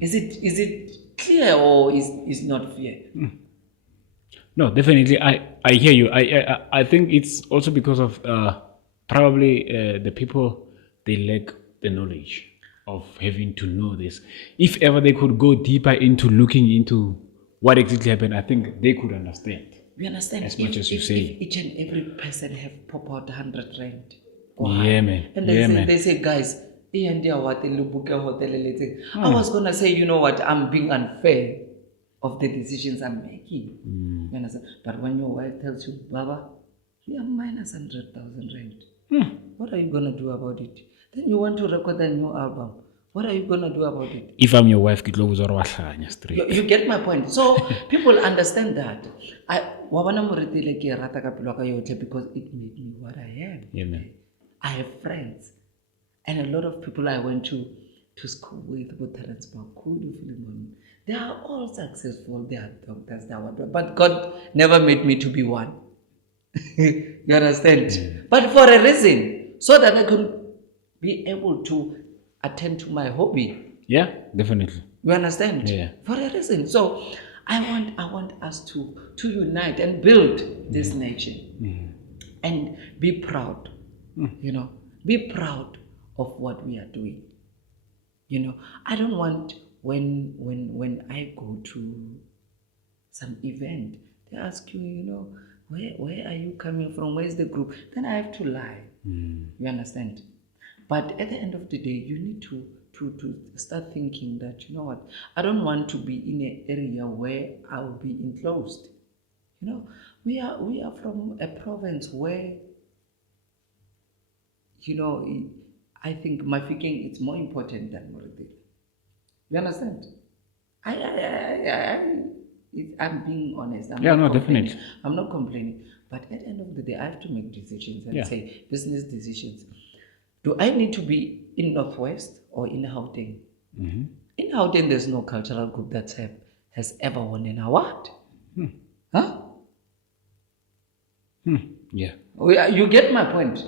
Is it clear or is not fair? No, definitely. I hear you. I think it's also because of probably the people, they lack the knowledge of having to know this. If ever they could go deeper into looking into what exactly happened, I think they could understand. We understand as much as you say. If each and every person have pop out 100 rand. Yeah, man. And they say, guys, I was gonna say, you know what, I'm being unfair of the decisions I'm making. You understand? But when your wife tells you, Baba, we are minus 100,000 rand. What are you gonna do about it? Then you want to record a new album. What are you gonna do about it? If I'm your wife, you get my point. So people understand that. Because it made me what I am. Yeah, man. I have friends. And a lot of people I went to school with Terence Bakudu, they are all successful. They are doctors, they are whatever. But God never made me to be one. You understand? Yeah. But for a reason, so that I could be able to attend to my hobby. Yeah, definitely. You understand? Yeah. For a reason. So I want us to unite and build this nation and be proud. You know, be proud of what we are doing. You know, I don't want when I go to some event, they ask you, you know, where are you coming from? Where's the group? Then I have to lie. You understand? But at the end of the day, you need to start thinking that, you know what, I don't want to be in an area where I will be enclosed. You know, we are from a province where you know, I think Mafikeng is more important than Moritele. You understand? I'm being honest. I'm Yeah, not no, complaining. definitely. I'm not complaining. But at the end of the day, I have to make decisions and say business decisions. Do I need to be in Northwest or in Gauteng? Mm-hmm. In Gauteng, there's no cultural group that has ever won an award. Huh? Yeah. You get my point.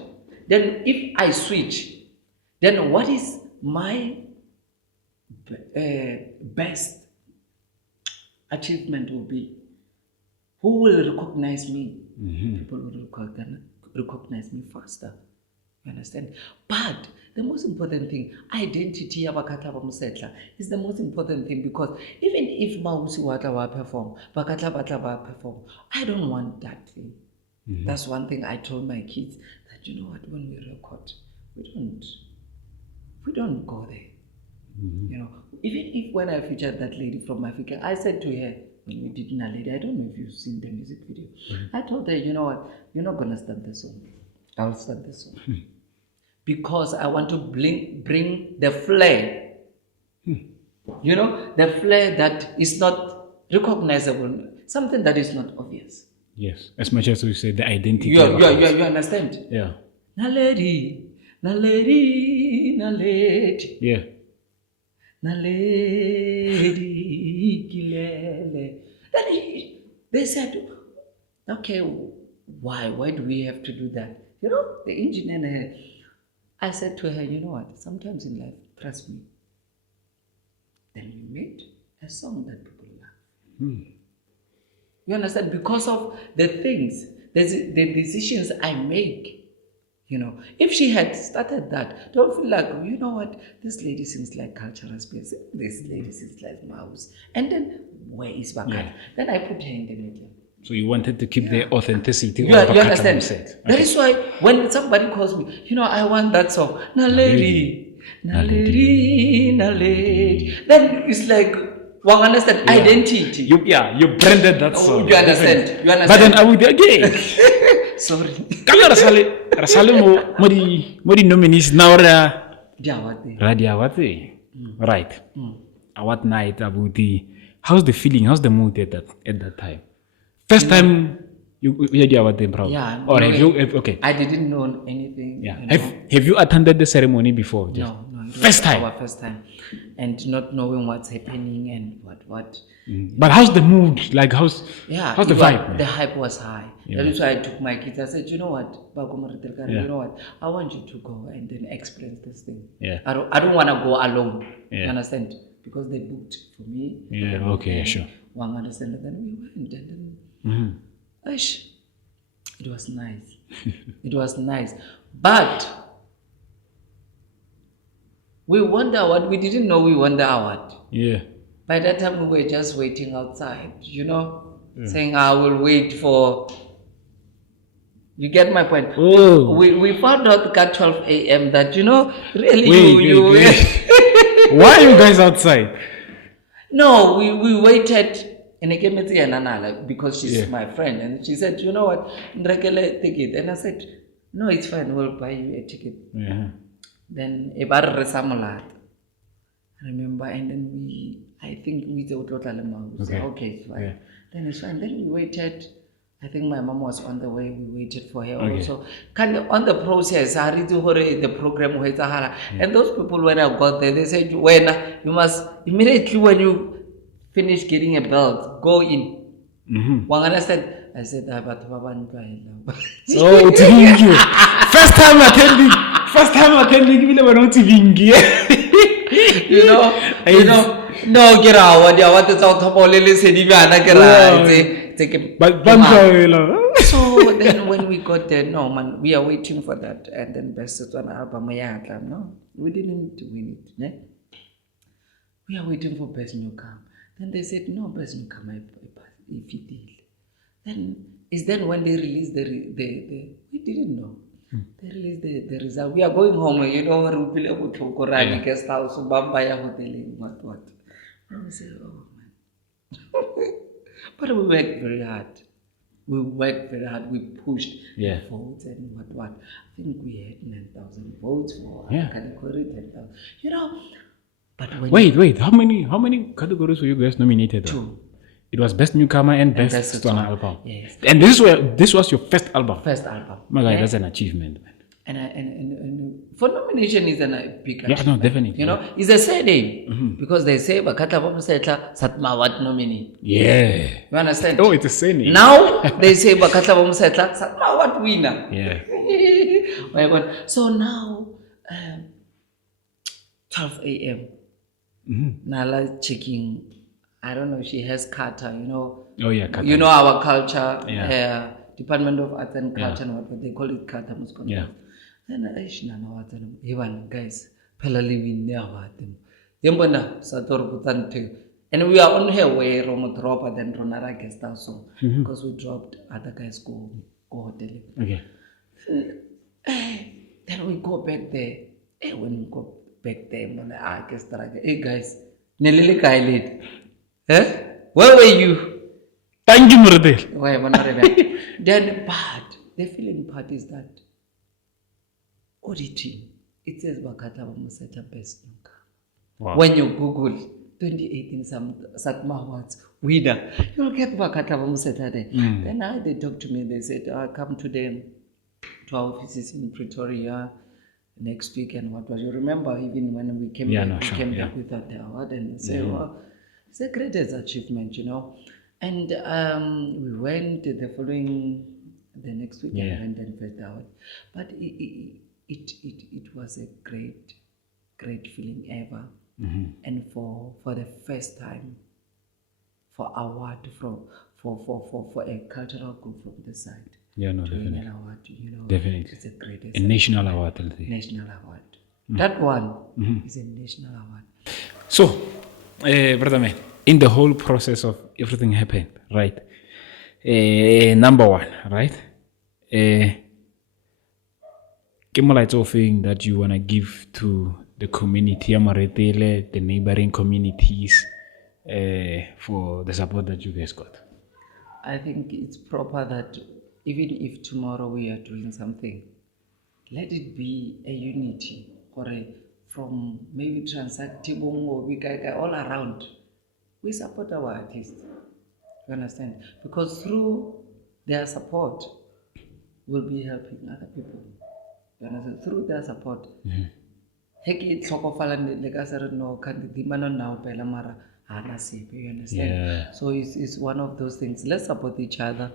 Then if I switch, then what is my best achievement will be? Who will recognize me? People will recognize me faster. You understand? But the most important thing, identity of Bakatla Musetla is the most important thing, because even if Mausi Wata perform, Bakatla Batla perform, I don't want that thing. That's one thing I told my kids, that you know what, when we record, we don't go there. You know, even if when I featured that lady from Africa, I said to her, when we did Naledi, I don't know if you've seen the music video. I told her, you know what, you're not gonna start the song. I'll start the song. Because I want to bring the flair. You know, the flair that is not recognizable, something that is not obvious. Yes, as much as we say the identity. You understand? Yeah. Naledi. Yeah. Naledi kilele. Then they said, okay, why do we have to do that? You know, the engineer. I said to her, you know what, sometimes in life, trust me, then you made a song that people love. You understand? Because of the things, the decisions I make, you know. If she had started that, don't feel like, you know what, this lady seems like cultural space, this lady seems like mouse. And then, where is Bakat? Yeah. Then I put her in the middle. So you wanted to keep the authenticity You of Bakatla understand? Muset. Okay. That is why when somebody calls me, you know, I want that song. Naledi. Then it's like, one understand identity. You branded that song. You understand? But then I would again. Sorry. Kaya rasale mo di nominees now Radia Wate. Right. What night Abuti? How's the feeling? How's the mood at that time? First time you heard about them, probably. Yeah. Or have you? Okay. I didn't know anything. Yeah. You know? Have you attended the ceremony before? No. First time. Our first time, and not knowing what's happening and what. But how's the mood? Like how's the vibe? The hype was high. Yeah. That is why I took my kids. I said, you know what, you know what, I want you to go and then experience this thing. Yeah. I don't want to go alone. Yeah. You understand? Because they booked for me. Yeah. Okay. And Sure. One understand. And then we went, and then it was nice. It was nice, but we won the award. We didn't know we won the award. Yeah. By that time, we were just waiting outside, you know, saying, I will wait for... You get my point? Oh. We found out at 12 a.m. that, you know, really Wait. Why are you guys outside? No, we waited. And I came to Nana, because she's my friend. And she said, you know what, Ndrekele ticket. And I said, no, it's fine, we'll buy you a ticket. Yeah. Then Ebar Resamulat. I remember, and then I think we told okay, it's fine. Yeah. Then it's fine. Then we waited. I think my mom was on the way. We waited for her Okay. also. On the process, I read the program. And those people, when I got there, they said, you must immediately, when you finish getting a belt, go in. One understand? I said, oh, thank you. First time attending, you know, no, get out. What is out of all this? So then when we got there, no man, we are waiting for that. And then best one album, no, we didn't win it. Ne? We are waiting for best newcomer. Then they said, no, best newcomer, if it did. Then is then when they released the we didn't know. They released the result. We are going home, you know, we will go to guest house, Bambaya Hotel, what. And we said, oh man. But we worked very hard. We worked very hard. We pushed Yeah. the votes and what. I think we had 9,000 votes for Yeah. category 10,000. You know, but when Wait. How many categories were you guys nominated? Two. It was best newcomer and best best Setswana song. album. Yes. And this was your first album. First album. My guy, Yeah. that's an achievement, man. And for nomination is a big Yeah, no, achievement. definitely. You know, it's a sad day because they say Bakatla Bomusetla SATMA Award nominee. Yeah. You understand? Oh, it's a saying. Now they say Bakatla Bomusetla SATMA Award winner. Yeah. My God. So now 12 a.m. Nala checking. I don't know. She has kata. You know. Oh yeah. Kata. You know our culture. Yeah. Department of Arts and Culture and what they call it kata. Yeah. Then even guys, pelali winner Yembona Sator Butante. And we are on her way Romo drop and then Ronara guest house because we dropped other guys go hotel. Okay. Then we go back there. When we go back there, I guess hey guys, Nelly Kailid. Where were you? Thank you, Murder. Why then the feeling part is that auditing, it says Bakata Museta best nunca. Wow. When you Google 2018 some SATMA Awards winner, you'll get Bakata Museta there. Then they talked to me, they said, come to our offices in Pretoria next week and what was. You remember even when we came back with that award and say, well, it's the greatest achievement, you know. And we went the next week and then first award. But it was a great feeling ever. And for the first time, for award for a cultural group from the side. Yeah, no, to win definitely. an award, you know, Definitely. it's the greatest. A national award, I'll say. National award. That one is a national award. So, brother man, in the whole process of everything happened, right? Number one, right? Kimolaito thing that you wanna give to the community, Amaretele, the neighboring communities, for the support that you guys got. I think it's proper that even if tomorrow we are doing something, let it be a unity or from maybe Transactibum or all around. We support our artists. You understand? Because through their support, we'll be helping other people. You understand? Through their support. You understand? Yeah. So it's one of those things. Let's support each other.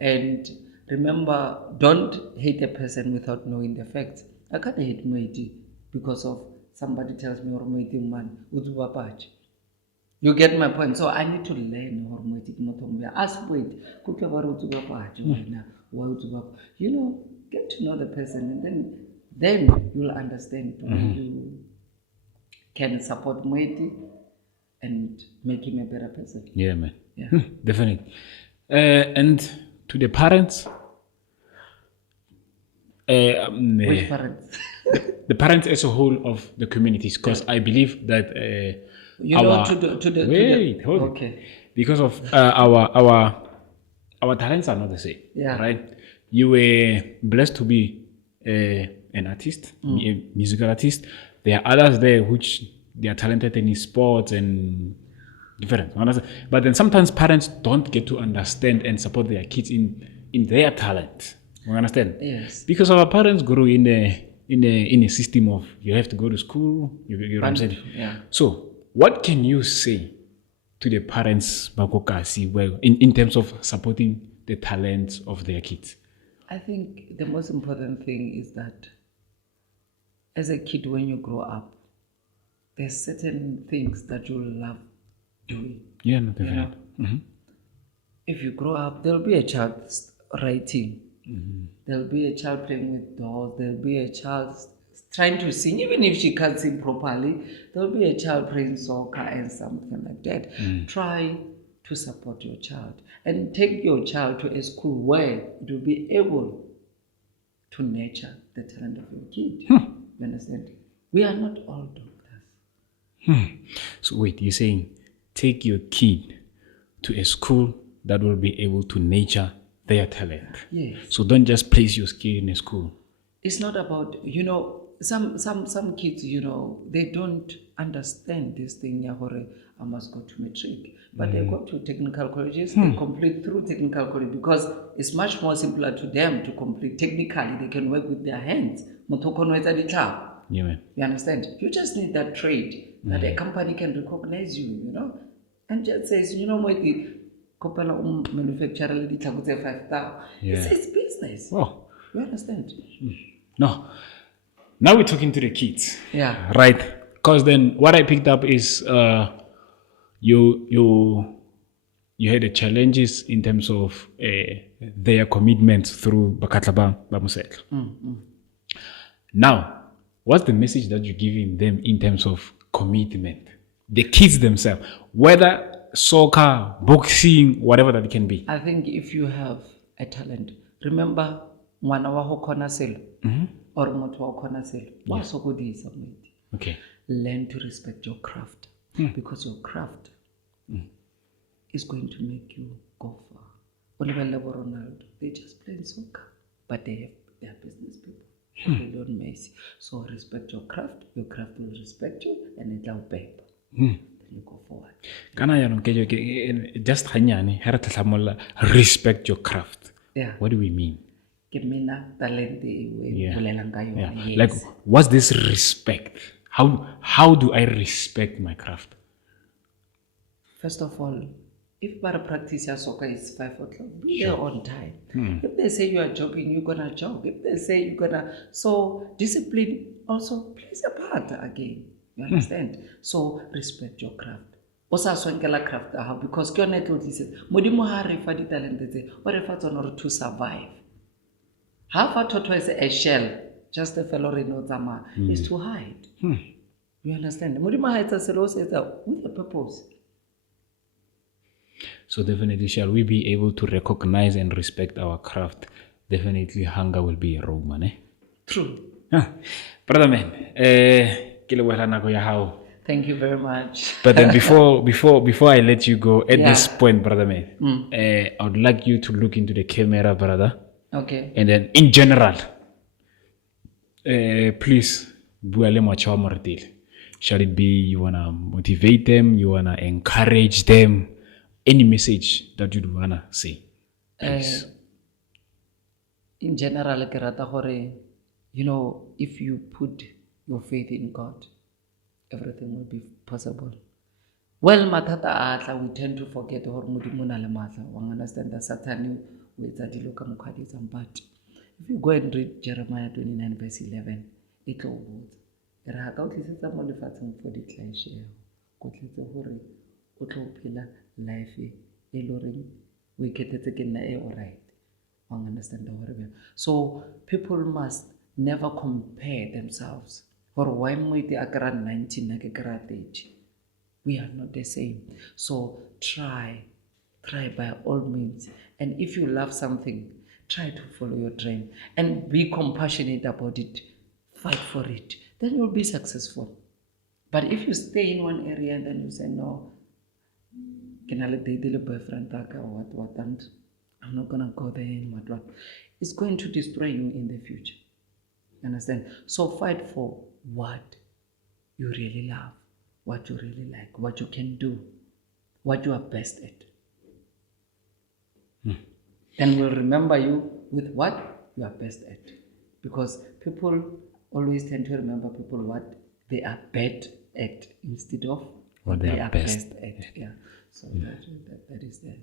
And remember, don't hate a person without knowing the facts. I can't hate Moiti because of somebody tells me, or Moiti man, you get my point. So I need to learn or Moiti. Ask wait, you know, get to know the person, and then you'll understand. You can support Moiti and make him a better person. Yeah, man. Yeah. Definitely. And to the parents, Which parents? the parents as a whole of the communities, because I believe that Okay. because of our talents are not the same. Yeah. Right. You were blessed to be an artist, a musical artist. There are others there which they are talented in sports and different. But then sometimes parents don't get to understand and support their kids in their talent. You understand? Yes. Because our parents grew in a system of you have to go to school. You know what I'm saying? Yeah. So what can you say to the parents, Bakokasi, well, in terms of supporting the talents of their kids? I think the most important thing is that as a kid, when you grow up, there's certain things that you love doing. Yeah, no, definitely. You know? If you grow up, there'll be a child writing. There'll be a child playing with dolls. There'll be a child trying to sing. Even if she can't sing properly, there'll be a child playing soccer and something like that. Try to support your child and take your child to a school where it will be able to nurture the talent of your kid. You understand? We are not all doctors. So wait, you're saying take your kid to a school that will be able to nurture their talent. Yes. So don't just place your skill in a school. It's not about, some kids, they don't understand this thing, I must go to matric. But they go to technical colleges, they complete through technical college because it's much more simpler to them to complete technically. They can work with their hands. Yeah, man. You understand? You just need that trade that a company can recognize you, and just says, manufacturer le ditlhako tse 5,000. It's business. Oh. You understand? No. Now we're talking to the kids. Yeah. Right. Because then what I picked up is you had the challenges in terms of their commitment through Bakatlaba Bamusel. Now, what's the message that you're giving them in terms of commitment? The kids themselves, whether soccer, boxing, whatever that it can be. I think if you have a talent, remember ngwana wa go khona selo or motho wa khona selo wa sokodisa moiti. Okay. Learn to respect your craft because your craft is going to make you go far. Oliver Ronaldo, they just play soccer, but they are business people. They don't mess. So respect your craft will respect you, and it'll pay. Then you go forward. Kana yanong ke just hanyane ha re tlamolla respect your craft. Yeah. What do we mean? Ke mina talent e bolelang ka yona. Yes. Like, what's this respect? How do I respect my craft? First of all, if para practice your soccer is 5 o'clock, be there on time. If they say you are jogging, you're gonna jog. If they say you're gonna, so discipline also plays a part again. You understand? So respect your craft. Osa sonkela craft because ke yone tlo tlise. Modimo ha re fa di talent tse, o re fa tsona to survive. Half a toto is a shell, just a fellow no zama is to hide. You understand? Modimo ha etsa selo se etsa with a purpose. So definitely, shall we be able to recognize and respect our craft? Definitely, hunger will be a road, man. True. Brother man, Thank you very much. But then before I let you go, at this point, brother man, I would like you to look into the camera, brother. Okay. And then in general, please, buale machawa martil. Shall it be you wanna motivate them, you wanna encourage them? Any message that you'd wanna say, please. In general, ke rata gore, if you put your faith in God, everything will be possible. Well, matata we tend to forget or modimo na le matla. We understand that Satan with that look but if you go and read Jeremiah 29 verse 11, it all goes. Re ha ka o tlisetsa mo lefatsheng for di tlhaishe go tletse gore o tlo phela life e loreng we ketetse ke nna e alright. We understand the so people must never compare themselves. For why moiti akara 19 na ke kara 30. We are not the same. So try by all means. And if you love something, try to follow your dream and be compassionate about it. Fight for it. Then you'll be successful. But if you stay in one area and then you say, no, can I date the boyfriend or what, and I'm not going to go there and what, it's going to destroy you in the future. Understand? So fight for what you really love, what you really like, what you can do, what you are best at. And we'll remember you with what you are best at. Because people always tend to remember people what they are bad at instead of what they are best at. Yeah. So that is the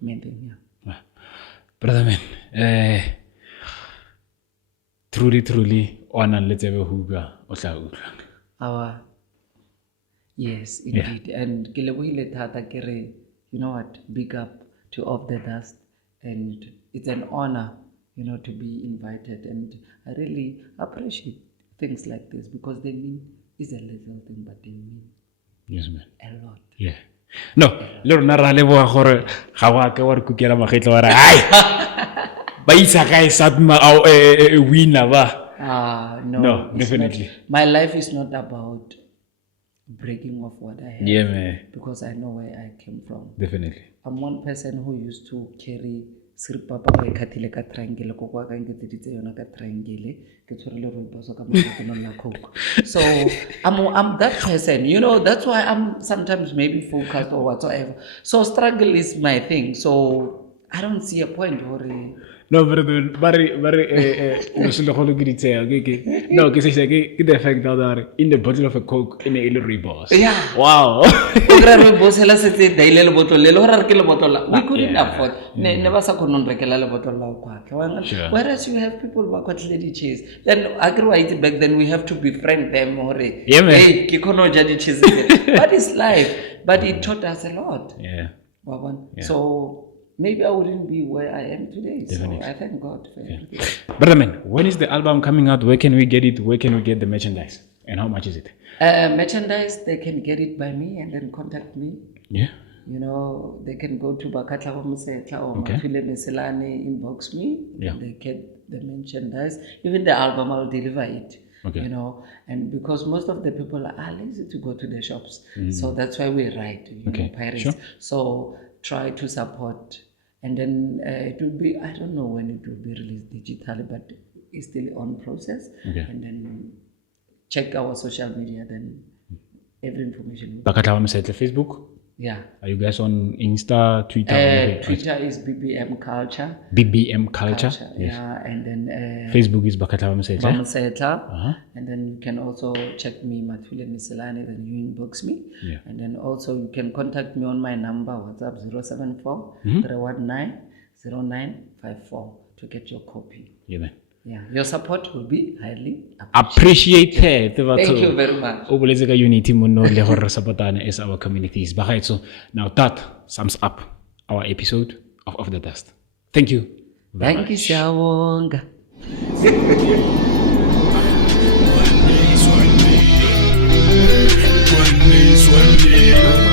main thing. Yeah. Brother man, truly, honor let's ever huga our yes, indeed. And you know what, big up to Off the Dust, and it's an honor, to be invited, and I really appreciate things like this because they mean it's a little thing, but they mean a lot. Yeah. No, lero na ra leboga gore ga wa ka wa re kukela magetlo wa re ai ba itsa ka SATMA winner ba. No, definitely. My life is not about breaking off what I have. Yeah, man. Because I know where I came from. Definitely. I'm one person who used to carry siripapa ba ikhathile ka triangle ko kwa ka nketseditse yona ka triangle ke tshwarele rooibos ka mokono la coke. So I'm that person, you know, that's why I'm sometimes maybe focused or whatsoever. So struggle is my thing, so I don't see a point worry. No, but no, because the fact that in the bottle of a Coke in a rooibos. Yeah. Wow. Rooibos hela setse daily le bottle le hora re ke le bottle. We couldn't afford. Never sa kono rekela le bottle la kwa. Whereas you have people who are lady cheese. Then agree back then we have to befriend them or hey, ke kono jadi cheese. But it's life. But it taught us a lot. Yeah. So maybe I wouldn't be where I am today. Definitely. So I thank God for everything. Brother man, when is the album coming out? Where can we get it? Where can we get the merchandise? And how much is it? Merchandise, they can get it by me and then contact me. Yeah. You know, they can go to Mathule Meselane or Mathule Meselane, inbox me. Yeah. They get the merchandise. Even the album, I'll deliver it. Okay. You know, and because most of the people are lazy to go to the shops. So that's why we write, you know, pirates. Sure. So try to support. And then it will be, I don't know when it will be released digitally, but it's still on process. Okay. And then check our social media, then every information. Bakatlawa Meselane Facebook? Yeah. Are you guys on Insta, Twitter? Twitter is BBM Culture. BBM Culture? Yes. Yeah, and then Facebook is Bakatlawa Meselane. And then you can also check me, Mathule Meselane, then you inbox me. Yeah. And then also you can contact me on my number, WhatsApp 074 319 0954 to get your copy. Yeah, man. Yeah, your support will be highly appreciated. Thank you very much. Obolezeka unity muno le hore sapotana as our communities. Bagaitso. Now that sums up our episode of the Dust. Thank you. Thank you, Shawonga. One day.